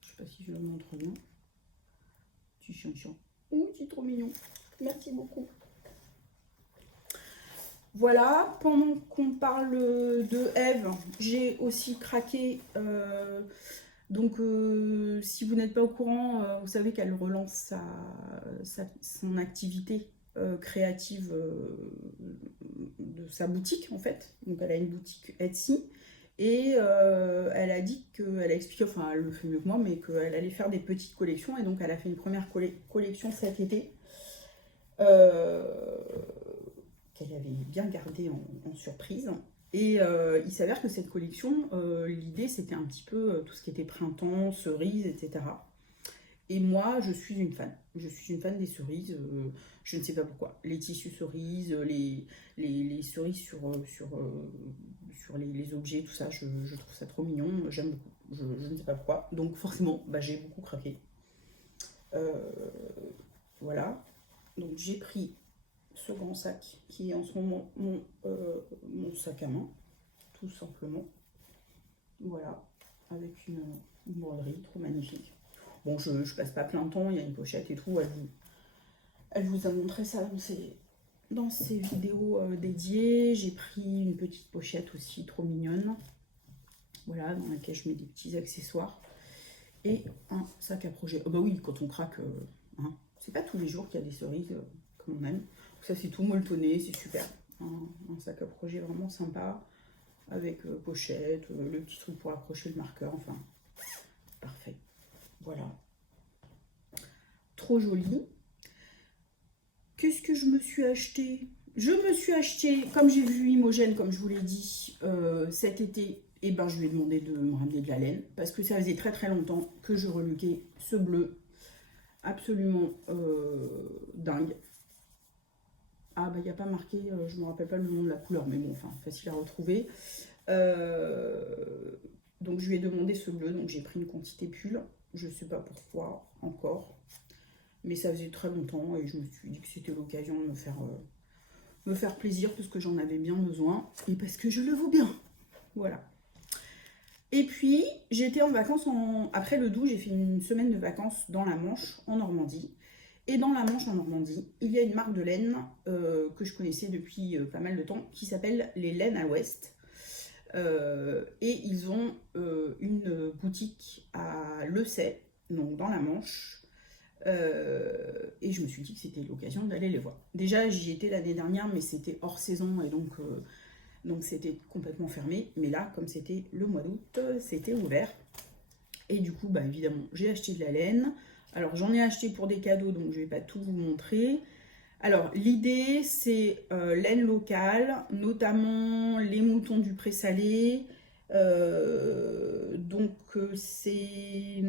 Je sais pas si je le montre bien. Petit chiant. Oh, c'est trop mignon. Merci beaucoup. Voilà, pendant qu'on parle de Eve, j'ai aussi craqué. Donc, si vous n'êtes pas au courant, vous savez qu'elle relance son activité créative de sa boutique, en fait. Donc, elle a une boutique Etsy. Et elle a dit qu'elle a expliqué, enfin, elle le fait mieux que moi, mais qu'elle allait faire des petites collections. Et donc, elle a fait une première collection cet été. Qu'elle avait bien gardé en surprise. Et il s'avère que cette collection, l'idée c'était un petit peu tout ce qui était printemps, cerises, etc. Et moi, je suis une fan. Je suis une fan des cerises. Je ne sais pas pourquoi. Les tissus cerises, les cerises sur les objets, tout ça, je trouve ça trop mignon. J'aime beaucoup. Je ne sais pas pourquoi. Donc forcément, bah, j'ai beaucoup craqué. Voilà. Donc j'ai pris ce grand sac qui est en ce moment mon sac à main, tout simplement. Voilà, avec une broderie trop magnifique. Bon, je passe pas plein de temps, il y a une pochette et tout. Elle vous a montré ça dans ses vidéos dédiées. J'ai pris une petite pochette aussi trop mignonne. Voilà, dans laquelle je mets des petits accessoires. Et un sac à projet. Oh bah oui, quand on craque, hein, c'est pas tous les jours qu'il y a des cerises comme on aime. Ça, c'est tout molletonné, c'est super. Un sac à projet vraiment sympa, avec pochette, le petit truc pour accrocher le marqueur, enfin, parfait. Voilà. Trop joli. Qu'est-ce que je me suis acheté? Je me suis acheté, comme j'ai vu Imogène, comme je vous l'ai dit, cet été, et ben, je lui ai demandé de me ramener de la laine, parce que ça faisait très très longtemps que je reluquais ce bleu, absolument dingue. Ah bah il n'y a pas marqué, je ne me rappelle pas le nom de la couleur, mais bon, enfin facile à retrouver. Donc je lui ai demandé ce bleu, donc j'ai pris une quantité pull. Je ne sais pas pourquoi encore, mais ça faisait très longtemps et je me suis dit que c'était l'occasion de me faire plaisir parce que j'en avais bien besoin et parce que je le vaux bien. Voilà. Et puis, j'étais en vacances, après le 12, j'ai fait une semaine de vacances dans la Manche, en Normandie. Et dans la Manche, en Normandie, il y a une marque de laine que je connaissais depuis pas mal de temps, qui s'appelle les Laines à l'Ouest. Et ils ont une boutique à Le Say, donc dans la Manche. Et je me suis dit que c'était l'occasion d'aller les voir. Déjà, j'y étais l'année dernière, mais c'était hors saison, et donc c'était complètement fermé. Mais là, comme c'était le mois d'août, c'était ouvert. Et du coup, bah, évidemment, j'ai acheté de la laine. Alors, j'en ai acheté pour des cadeaux, donc je ne vais pas tout vous montrer. Alors, l'idée, c'est laine locale, notamment les moutons du Pré-Salé. C'est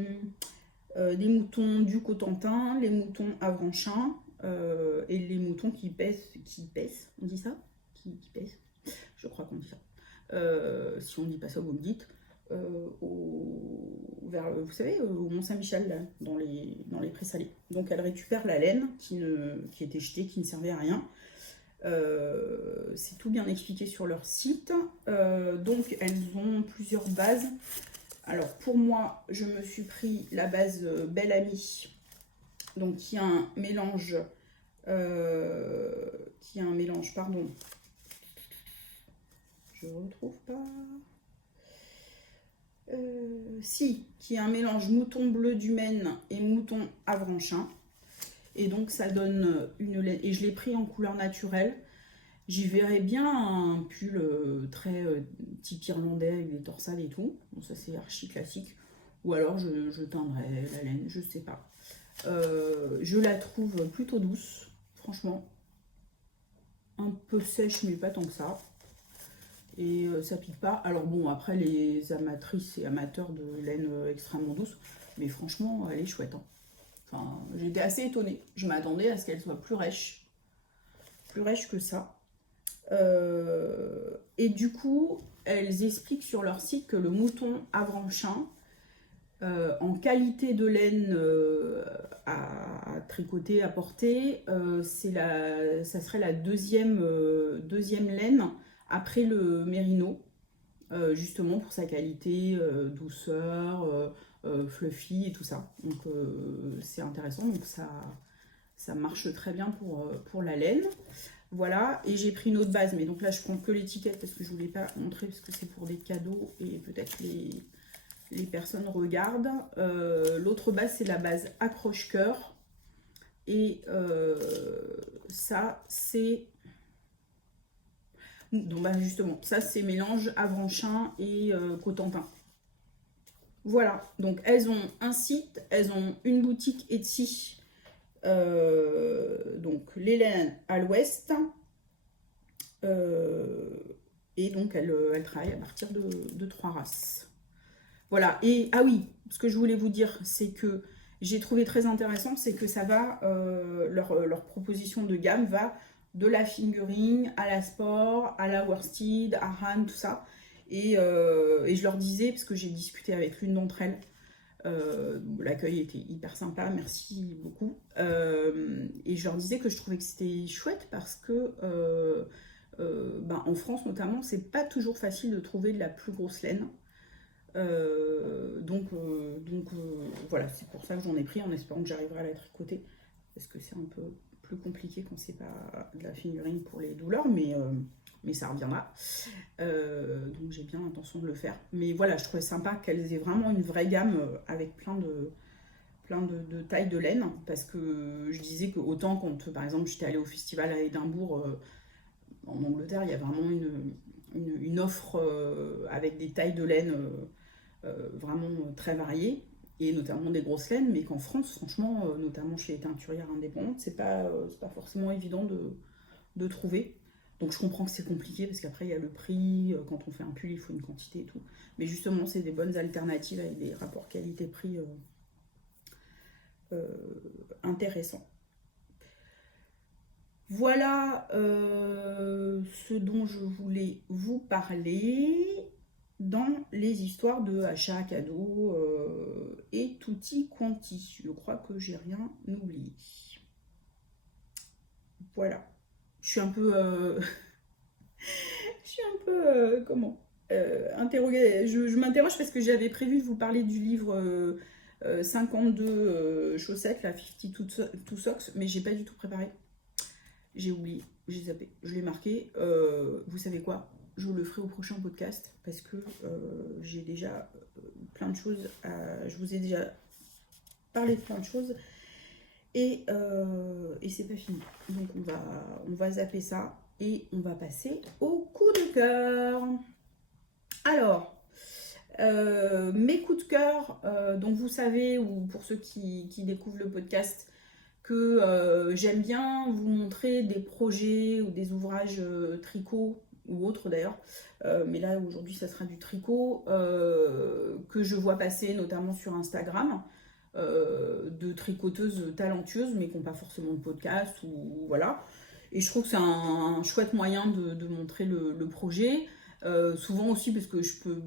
des moutons du Cotentin, les moutons avranchin et les moutons qui pèsent, on dit ça qui pèsent. Je crois qu'on dit ça. Si on ne dit pas ça, vous me dites. Vous savez, au Mont-Saint-Michel, là, dans les Prés-Salés. Donc elle récupère la laine qui était jetée, qui ne servait à rien. C'est tout bien expliqué sur leur site. Donc elles ont plusieurs bases. Alors pour moi, je me suis pris la base Belle Amie, donc qui a un mélange, pardon, je retrouve pas. Qui est un mélange mouton bleu du Maine et mouton avranchin. Et donc ça donne une laine. Et je l'ai pris en couleur naturelle. J'y verrais bien un pull très type irlandais avec des torsades et tout. Bon, ça c'est archi classique. Ou alors je teindrais la laine, je sais pas. Je la trouve plutôt douce, franchement. Un peu sèche, mais pas tant que ça. Et ça pique pas. Alors bon, après les amatrices et amateurs de laine extrêmement douce, mais franchement, elle est chouette. Hein. Enfin, j'étais assez étonnée. Je m'attendais à ce qu'elle soit plus rêche que ça. Et du coup, elles expliquent sur leur site que le mouton avranchin, en qualité de laine à tricoter, à porter, ça serait la deuxième laine après le mérino, justement pour sa qualité douceur, fluffy et tout ça. Donc c'est intéressant, donc ça marche très bien pour la laine. Voilà, et j'ai pris une autre base, mais donc là je prends que l'étiquette parce que je ne voulais pas montrer parce que c'est pour des cadeaux et peut-être les personnes regardent. L'autre base, c'est la base accroche-cœur. Et ça, c'est... Donc bah, justement, ça c'est mélange avranchin et Cotentin. Voilà, donc elles ont un site, elles ont une boutique Etsy. Donc les laines à l'ouest. Et donc elle travaille à partir de 3 races. Voilà, et ah oui, ce que je voulais vous dire, c'est que j'ai trouvé très intéressant, c'est que ça va, leur proposition de gamme va de la fingering à la sport, à la worsted, à Han, tout ça. Et je leur disais, parce que j'ai discuté avec l'une d'entre elles, l'accueil était hyper sympa, merci beaucoup. Et je leur disais que je trouvais que c'était chouette parce que en France notamment, c'est pas toujours facile de trouver de la plus grosse laine. Voilà, c'est pour ça que j'en ai pris en espérant que j'arriverai à la tricoter parce que c'est un peu plus compliqué quand c'est pas de la fingering pour les douleurs, mais ça reviendra. Donc j'ai bien l'intention de le faire. Mais voilà, je trouvais sympa qu'elles aient vraiment une vraie gamme avec plein de tailles de laine parce que je disais que autant quand par exemple j'étais allée au festival à Édimbourg en Angleterre, il y a vraiment une offre avec des tailles de laine vraiment très variées et notamment des grosses laines, mais qu'en France, franchement, notamment chez les teinturières indépendantes, c'est pas forcément évident de trouver. Donc je comprends que c'est compliqué parce qu'après il y a le prix, quand on fait un pull il faut une quantité et tout. Mais justement c'est des bonnes alternatives avec des rapports qualité-prix intéressants. Voilà ce dont je voulais vous parler dans les histoires de achats, cadeaux et tutti quanti. Je crois que j'ai rien oublié. Voilà. Je suis un peu... comment je m'interroge parce que j'avais prévu de vous parler du livre 52 chaussettes, la 52 socks, mais j'ai pas du tout préparé. J'ai oublié, j'ai zappé, je l'ai marqué. Vous savez quoi? Je le ferai au prochain podcast parce que j'ai déjà plein de choses. Je vous ai déjà parlé de plein de choses et c'est pas fini. Donc on va zapper ça et on va passer au coup de cœur. Alors, mes coups de cœur, donc vous savez, ou pour ceux qui découvrent le podcast, que j'aime bien vous montrer des projets ou des ouvrages tricot ou autres d'ailleurs, mais là aujourd'hui ça sera du tricot, que je vois passer notamment sur Instagram, de tricoteuses talentueuses mais qui n'ont pas forcément de podcast ou voilà. Et je trouve que c'est un chouette moyen de montrer le projet. Souvent aussi parce que je peux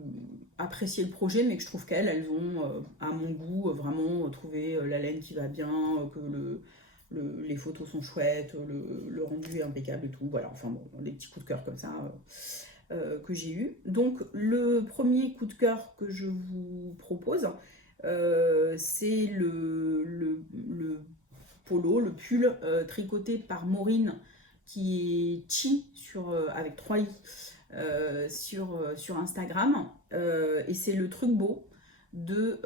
apprécier le projet, mais que je trouve qu'elles ont, à mon goût, vraiment trouvé la laine qui va bien, que les photos sont chouettes, le rendu est impeccable et tout. Voilà, enfin bon, des petits coups de cœur comme ça que j'ai eu. Donc le premier coup de cœur que je vous propose, c'est le polo, le pull tricoté par Maureen, qui est Chi avec 3 i sur Instagram. Et c'est le truc beau de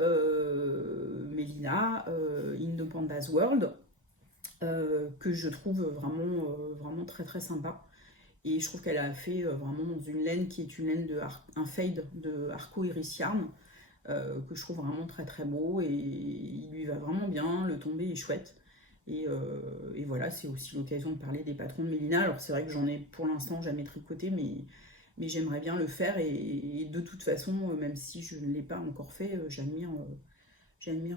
Mélina, In the Panda's World, que je trouve vraiment très très sympa. Et je trouve qu'elle a fait vraiment dans une laine qui est une laine un fade de Arco Iris Yarn, que je trouve vraiment très très beau, et il lui va vraiment bien, le tombé est chouette. Et voilà, c'est aussi l'occasion de parler des patrons de Mélina. Alors c'est vrai que j'en ai pour l'instant jamais tricoté, mais j'aimerais bien le faire, et de toute façon, même si je ne l'ai pas encore fait, j'admire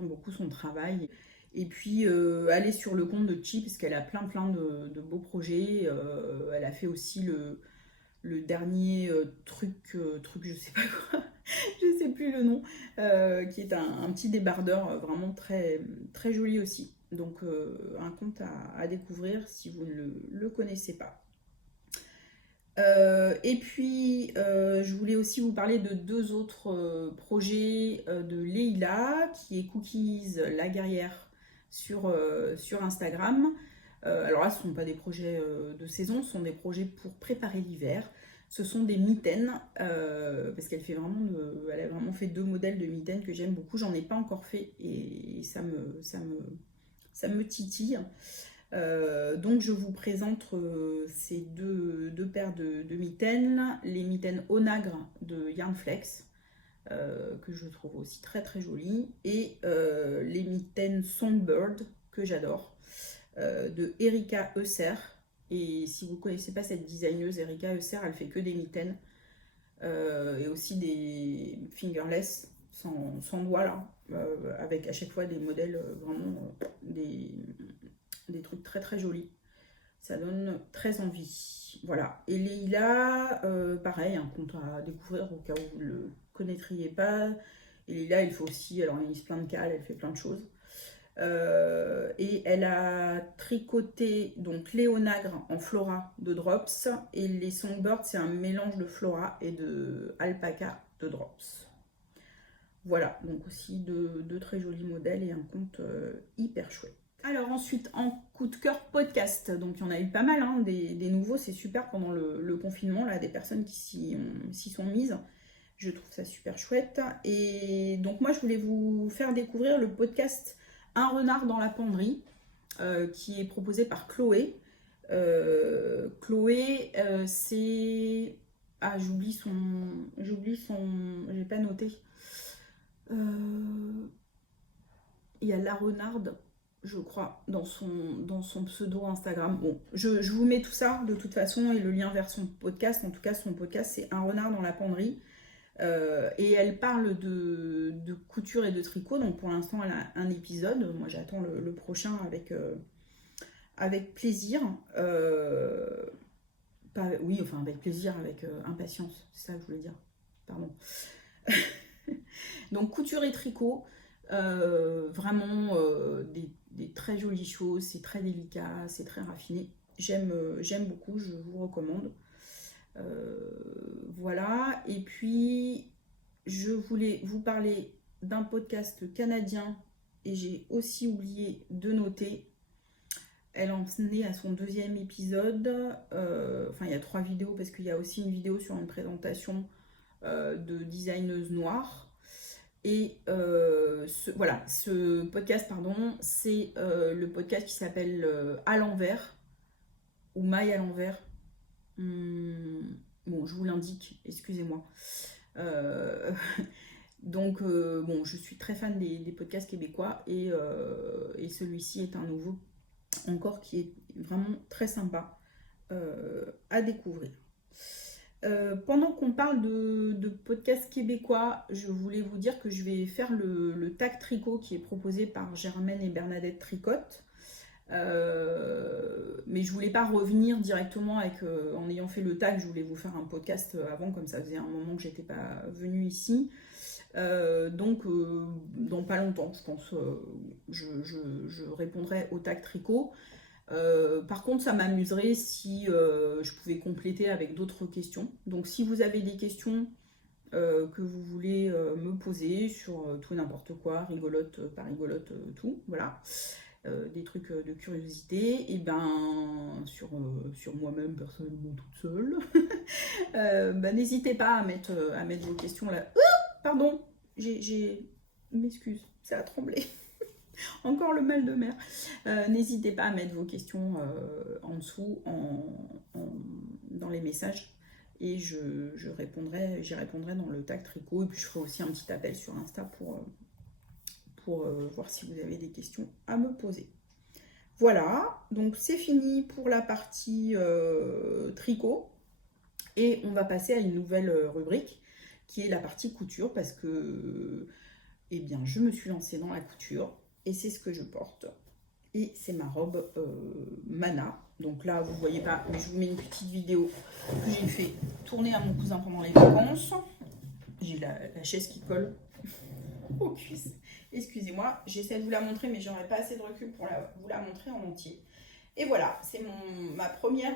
beaucoup son travail. Et puis aller sur le compte de Chi, parce qu'elle a plein de beaux projets. Elle a fait aussi le dernier truc, je sais pas quoi, je sais plus le nom, qui est un petit débardeur vraiment très, très joli aussi. Donc un compte à découvrir si vous ne le connaissez pas. Et puis, je voulais aussi vous parler de 2 autres projets de Leïla, qui est Cookies la guerrière sur Instagram. Alors là, ce ne sont pas des projets de saison, ce sont des projets pour préparer l'hiver. Ce sont des mitaines, parce elle a vraiment fait 2 modèles de mitaines que j'aime beaucoup. J'en ai pas encore fait, et ça me titille. Donc je vous présente ces deux paires de mitaines, les mitaines Onagre de Yarnflex, que je trouve aussi très très jolies, et les mitaines Songbird, que j'adore, de Erika Eusser. Et si vous ne connaissez pas cette designeuse, Erika Eusser, elle fait que des mitaines, et aussi des fingerless, sans doigts là, avec à chaque fois des modèles vraiment des trucs très très jolis. Ça donne très envie. Voilà. Et Leïla, pareil, un compte à découvrir au cas où vous ne le connaîtriez pas. Et Leïla, elle fait aussi, elle organise plein de cales, elle fait plein de choses. Et elle a tricoté donc les onagres en flora de drops, et les songbirds, c'est un mélange de flora et de alpaca de drops. Voilà, donc aussi deux très jolis modèles et un compte hyper chouette. Alors ensuite, en coup de cœur podcast, donc il y en a eu pas mal, hein, des nouveaux, c'est super pendant le confinement, là, des personnes qui s'y sont mises. Je trouve ça super chouette. Et donc moi, je voulais vous faire découvrir le podcast Un renard dans la penderie, qui est proposé par Chloé. Chloé, c'est... Ah, j'oublie son... J'ai pas noté. Il y a La Renarde, je crois, dans son pseudo Instagram. Bon, je vous mets tout ça de toute façon, et le lien vers son podcast. En tout cas, son podcast, c'est Un renard dans la penderie. Et elle parle de couture et de tricot. Donc pour l'instant, elle a un épisode. Moi, j'attends le prochain avec plaisir. Oui, enfin avec plaisir, avec impatience. C'est ça que je voulais dire. Pardon. Donc couture et tricot. Vraiment des très jolies choses. C'est très délicat, c'est très raffiné. J'aime beaucoup, je vous recommande. Voilà, et puis je voulais vous parler d'un podcast canadien et j'ai aussi oublié de noter. Elle en est à son 2e épisode. Enfin, il y a 3 vidéos parce qu'il y a aussi une vidéo sur une présentation de designeuse noire. Et voilà, ce podcast, pardon, c'est le podcast qui s'appelle À l'envers ou Maille à l'envers. Bon, je vous l'indique, excusez-moi. Donc, bon, je suis très fan des podcasts québécois et celui-ci est un nouveau encore qui est vraiment très sympa à découvrir. Pendant qu'on parle de podcasts québécois, je voulais vous dire que je vais faire le tag tricot qui est proposé par Germaine et Bernadette Tricotte. Mais je voulais pas revenir directement en ayant fait le tag, je voulais vous faire un podcast avant, comme ça faisait un moment que j'étais pas venue ici. Donc dans pas longtemps, je pense, je répondrai au tag tricot. Par contre, ça m'amuserait si je pouvais compléter avec d'autres questions. Donc si vous avez des questions que vous voulez me poser sur tout et n'importe quoi, rigolote, pas rigolote, tout, voilà. Des trucs de curiosité, et ben sur moi-même personnellement toute seule, n'hésitez pas à mettre vos questions là. Pardon, j'ai m'excuse, ça a tremblé. Encore le mal de mer. N'hésitez pas à mettre vos questions en dessous dans les messages et j'y répondrai dans le tag tricot, et puis je ferai aussi un petit appel sur Insta pour voir si vous avez des questions à me poser. Voilà, donc c'est fini pour la partie tricot et on va passer à une nouvelle rubrique qui est la partie couture, parce que eh bien, je me suis lancée dans la couture et c'est ce que je porte. Et c'est ma robe Mana. Donc là, vous ne voyez pas, mais je vous mets une petite vidéo que j'ai fait tourner à mon cousin pendant les vacances. J'ai la chaise qui colle aux cuisses. Excusez-moi, j'essaie de vous la montrer, mais j'aurais pas assez de recul pour vous la montrer en entier. Et voilà, c'est ma première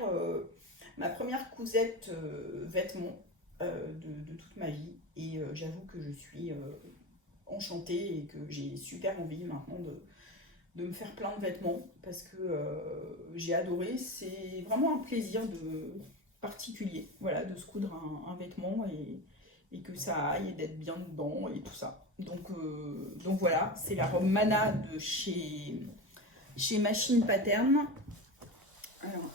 cousette vêtements de toute ma vie. Et j'avoue que je suis enchantée et que j'ai super envie maintenant de me faire plein de vêtements, parce que j'ai adoré. C'est vraiment un plaisir particulier, voilà, de se coudre un vêtement et que ça aille, et d'être bien dedans et tout ça. Donc voilà, c'est la robe Mana de chez Machine Pattern, alors,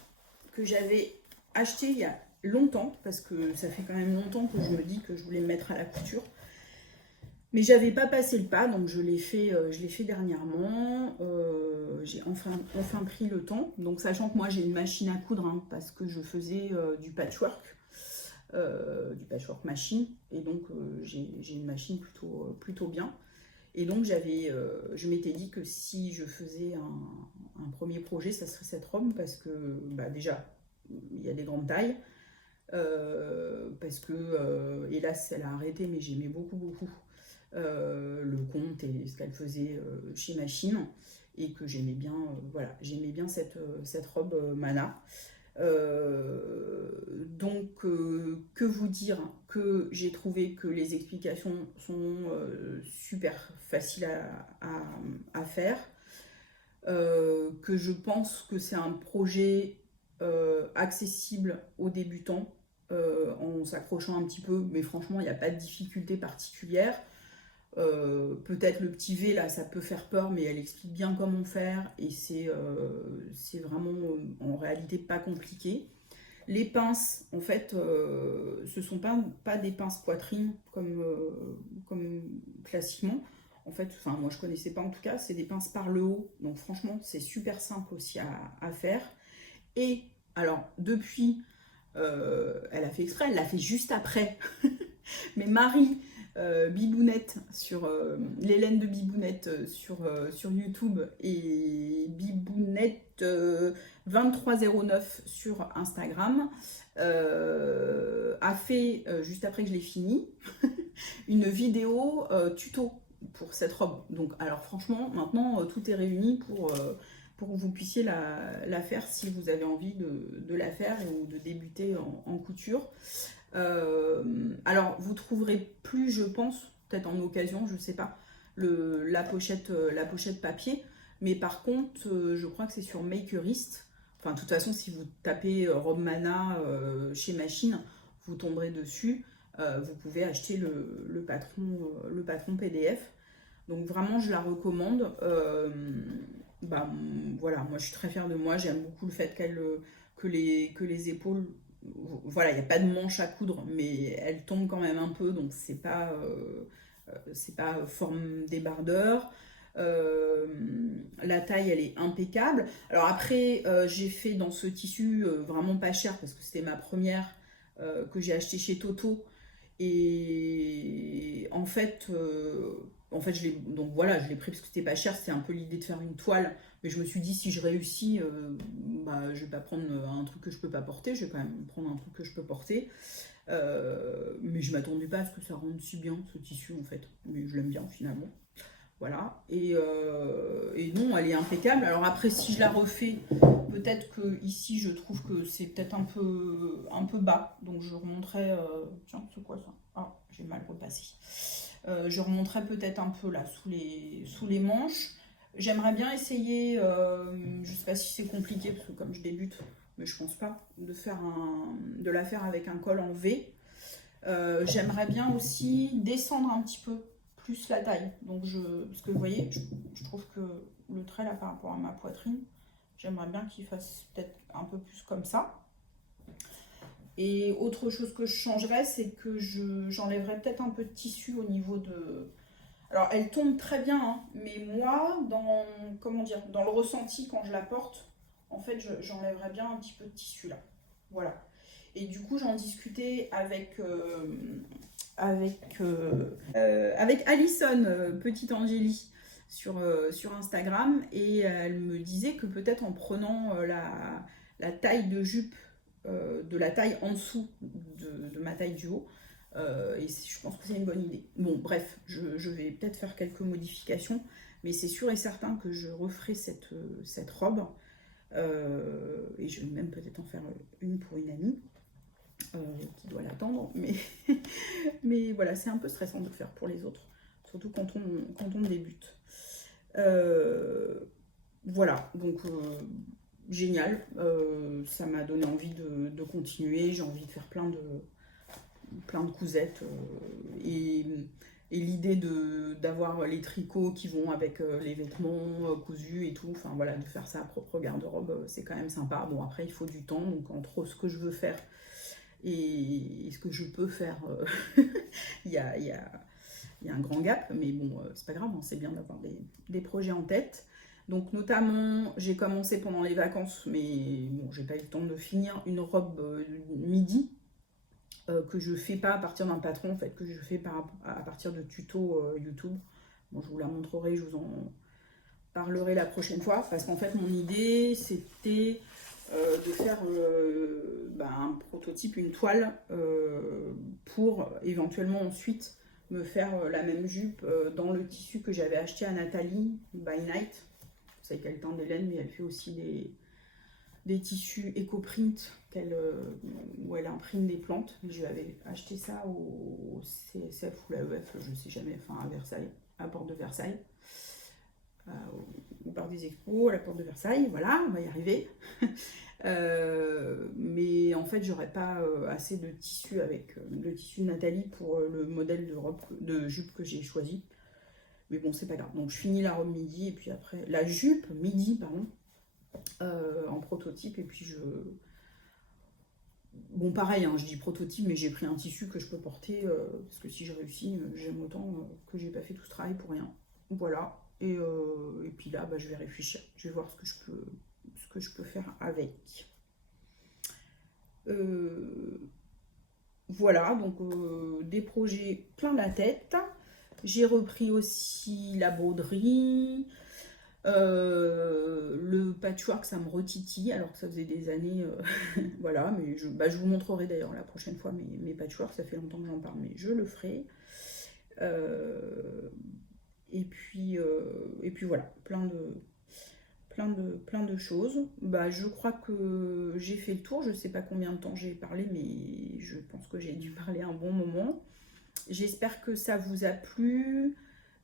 que j'avais acheté il y a longtemps, parce que ça fait quand même longtemps que je me dis que je voulais me mettre à la couture. Mais j'avais pas passé le pas, donc je l'ai fait dernièrement. J'ai enfin pris le temps. Donc sachant que moi j'ai une machine à coudre, hein, parce que je faisais du patchwork machine. Et donc j'ai une machine plutôt bien. Et donc je m'étais dit que si je faisais un premier projet, ça serait cette robe, parce que déjà, il y a des grandes tailles. Parce que, hélas, elle a arrêté, mais j'aimais beaucoup le compte et ce qu'elle faisait chez Machine, et que j'aimais bien, voilà, j'aimais bien cette robe Mana. Donc, que vous dire, que j'ai trouvé que les explications sont super faciles à faire, que je pense que c'est un projet accessible aux débutants, en s'accrochant un petit peu, mais franchement il n'y a pas de difficulté particulière. Peut-être le petit V là, ça peut faire peur, mais elle explique bien comment faire, et c'est vraiment en réalité pas compliqué. Les pinces, en fait, ce sont pas des pinces poitrine comme classiquement. En fait, enfin moi je connaissais pas en tout cas, c'est des pinces par le haut, donc franchement c'est super simple aussi à faire. Et alors depuis, elle a fait exprès, elle l'a fait juste après. Mais Marie Bibounette sur l'Hélène de Bibounette sur YouTube, et Bibounette 2309 sur Instagram, a fait juste après que je l'ai fini une vidéo tuto pour cette robe. Donc alors franchement maintenant tout est réuni pour pour que vous puissiez la faire si vous avez envie de la faire ou de débuter en couture. Alors, vous trouverez plus, je pense, peut-être en occasion, je sais pas, la pochette papier. Mais par contre, je crois que c'est sur Makerist. Enfin, de toute façon, si vous tapez Rob Mana chez Machine, vous tomberez dessus. Vous pouvez acheter le patron PDF. Donc vraiment, je la recommande. Voilà, moi je suis très fière de moi. J'aime beaucoup le fait que les épaules, voilà, il n'y a pas de manche à coudre, mais elles tombent quand même un peu, donc c'est pas forme débardeur. La taille, elle est impeccable. Alors après, j'ai fait dans ce tissu vraiment pas cher parce que c'était ma première que j'ai acheté chez Toto. Et en fait, donc voilà, je l'ai pris parce que c'était pas cher, c'était un peu l'idée de faire une toile. Mais je me suis dit, si je réussis, je vais pas prendre un truc que je peux pas porter, je vais quand même prendre un truc que je peux porter. Mais je m'attendais pas à ce que ça rende si bien ce tissu en fait. Mais je l'aime bien finalement. Voilà. Et non, elle est impeccable. Alors après, si je la refais, peut-être que ici, je trouve que c'est peut-être un peu bas. Donc je remonterai. Tiens, c'est quoi ça? Ah, j'ai mal repassé. Je remonterai peut-être un peu là sous les manches. J'aimerais bien essayer. Je sais pas si c'est compliqué parce que comme je débute, mais je pense pas de la faire avec un col en V. J'aimerais bien aussi descendre un petit peu plus la taille. Donc parce que vous voyez, je trouve que le trait là par rapport à ma poitrine, j'aimerais bien qu'il fasse peut-être un peu plus comme ça. Et autre chose que je changerais, c'est que j'enlèverais peut-être un peu de tissu au niveau de... Alors elle tombe très bien, hein, mais moi, dans le ressenti quand je la porte, en fait, j'enlèverais bien un petit peu de tissu là. Voilà. Et du coup, j'en discutais avec Alison, petite Angélie, sur Instagram, et elle me disait que peut-être en prenant la taille de jupe de la taille en dessous de ma taille du haut, et je pense que c'est une bonne idée. Bon, bref, je vais peut-être faire quelques modifications, mais c'est sûr et certain que je referai cette robe, et je vais même peut-être en faire une pour une amie. Qui doit l'attendre, mais voilà, c'est un peu stressant de le faire pour les autres, surtout quand on débute. Voilà, donc génial, ça m'a donné envie de continuer, j'ai envie de faire plein de cousettes, et l'idée d'avoir les tricots qui vont avec les vêtements cousus et tout, enfin voilà, de faire sa propre garde-robe, c'est quand même sympa. Bon, après il faut du temps, donc entre ce que je veux faire et ce que je peux faire, il y a un grand gap, mais bon, c'est pas grave, hein, c'est bien d'avoir des projets en tête. Donc notamment, j'ai commencé pendant les vacances, mais bon, j'ai pas eu le temps de finir, une robe midi que je fais pas à partir d'un patron, en fait, que je fais à partir de tutos YouTube. Bon, je vous la montrerai, je vous en parlerai la prochaine fois, parce qu'en fait, mon idée, c'était de faire un prototype, une toile, pour éventuellement ensuite me faire la même jupe dans le tissu que j'avais acheté à Nathalie by Night. Vous savez qu'elle teint des laines, mais elle fait aussi des tissus éco-print où elle imprime des plantes. Je lui avais acheté ça au CSF ou l'AEF, je ne sais jamais, enfin à Versailles, à Porte de Versailles. Au bar des expos, à la porte de Versailles, voilà, on va y arriver. Mais en fait, j'aurais pas assez de tissu avec le tissu de Nathalie pour le modèle de jupe que j'ai choisi. Mais bon, c'est pas grave. Donc, je finis la robe midi et puis après, la jupe midi, pardon, en prototype. Et puis, bon, pareil, hein, je dis prototype, mais j'ai pris un tissu que je peux porter parce que si je réussis, j'aime autant que j'ai pas fait tout ce travail pour rien. Voilà. Et puis là, je vais réfléchir. Je vais voir ce que je peux faire avec. Voilà, donc des projets plein la tête. J'ai repris aussi la broderie. Le patchwork, ça me retitille, alors que ça faisait des années. Voilà, mais je vous montrerai d'ailleurs la prochaine fois mes patchworks. Ça fait longtemps que j'en parle, mais je le ferai. Et puis voilà, plein plein de choses. Bah, je crois que j'ai fait le tour. Je sais pas combien de temps j'ai parlé, mais je pense que j'ai dû parler un bon moment. J'espère que ça vous a plu.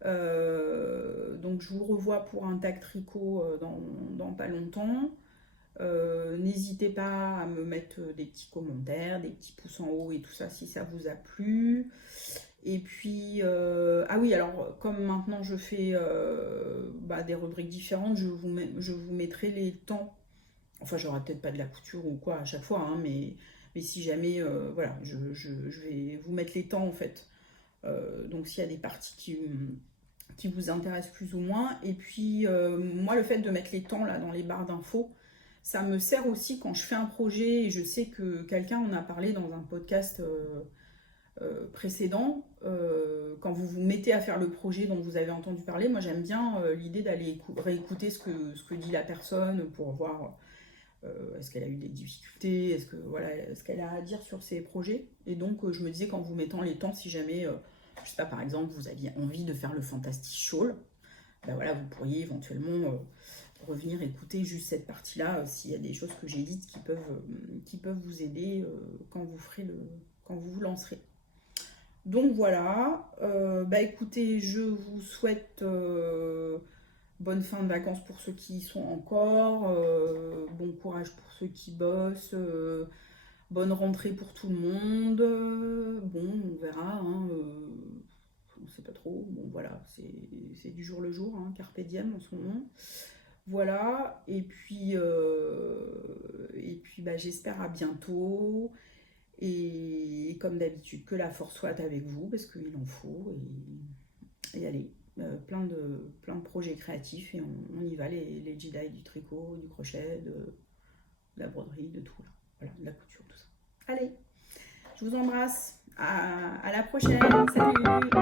Donc je vous revois pour un tag tricot dans pas longtemps. N'hésitez pas à me mettre des petits commentaires, des petits pouces en haut et tout ça si ça vous a plu. Et puis, ah oui, alors comme maintenant je fais des rubriques différentes, je vous mettrai les temps. Enfin, j'aurai peut-être pas de la couture ou quoi à chaque fois, hein, mais si jamais, voilà, je vais vous mettre les temps en fait. Donc s'il y a des parties qui vous intéressent plus ou moins. Et puis, moi, le fait de mettre les temps là dans les barres d'infos, ça me sert aussi quand je fais un projet et je sais que quelqu'un en a parlé dans un podcast précédent. Quand vous vous mettez à faire le projet dont vous avez entendu parler, moi j'aime bien l'idée d'aller réécouter ce que dit la personne pour voir est-ce qu'elle a eu des difficultés, ce qu'elle a à dire sur ses projets. Et donc je me disais qu'en vous mettant les temps, si jamais, je sais pas, par exemple, vous aviez envie de faire le Fantastic Shawl, ben voilà, vous pourriez éventuellement revenir écouter juste cette partie-là s'il y a des choses que j'ai dites qui peuvent vous aider quand vous vous lancerez. Donc voilà, écoutez, je vous souhaite bonne fin de vacances pour ceux qui y sont encore, bon courage pour ceux qui bossent, bonne rentrée pour tout le monde. Bon, on verra, hein, on ne sait pas trop. Bon voilà, c'est du jour le jour, hein, carpe diem en ce moment. Voilà, et puis j'espère à bientôt. Et comme d'habitude, que la force soit avec vous, parce qu'il en faut. Et allez, plein de projets créatifs, et on y va, les Jedi du tricot, du crochet, de la broderie, de tout. Là. Voilà, de la couture, tout ça. Allez, je vous embrasse. À la prochaine. Salut!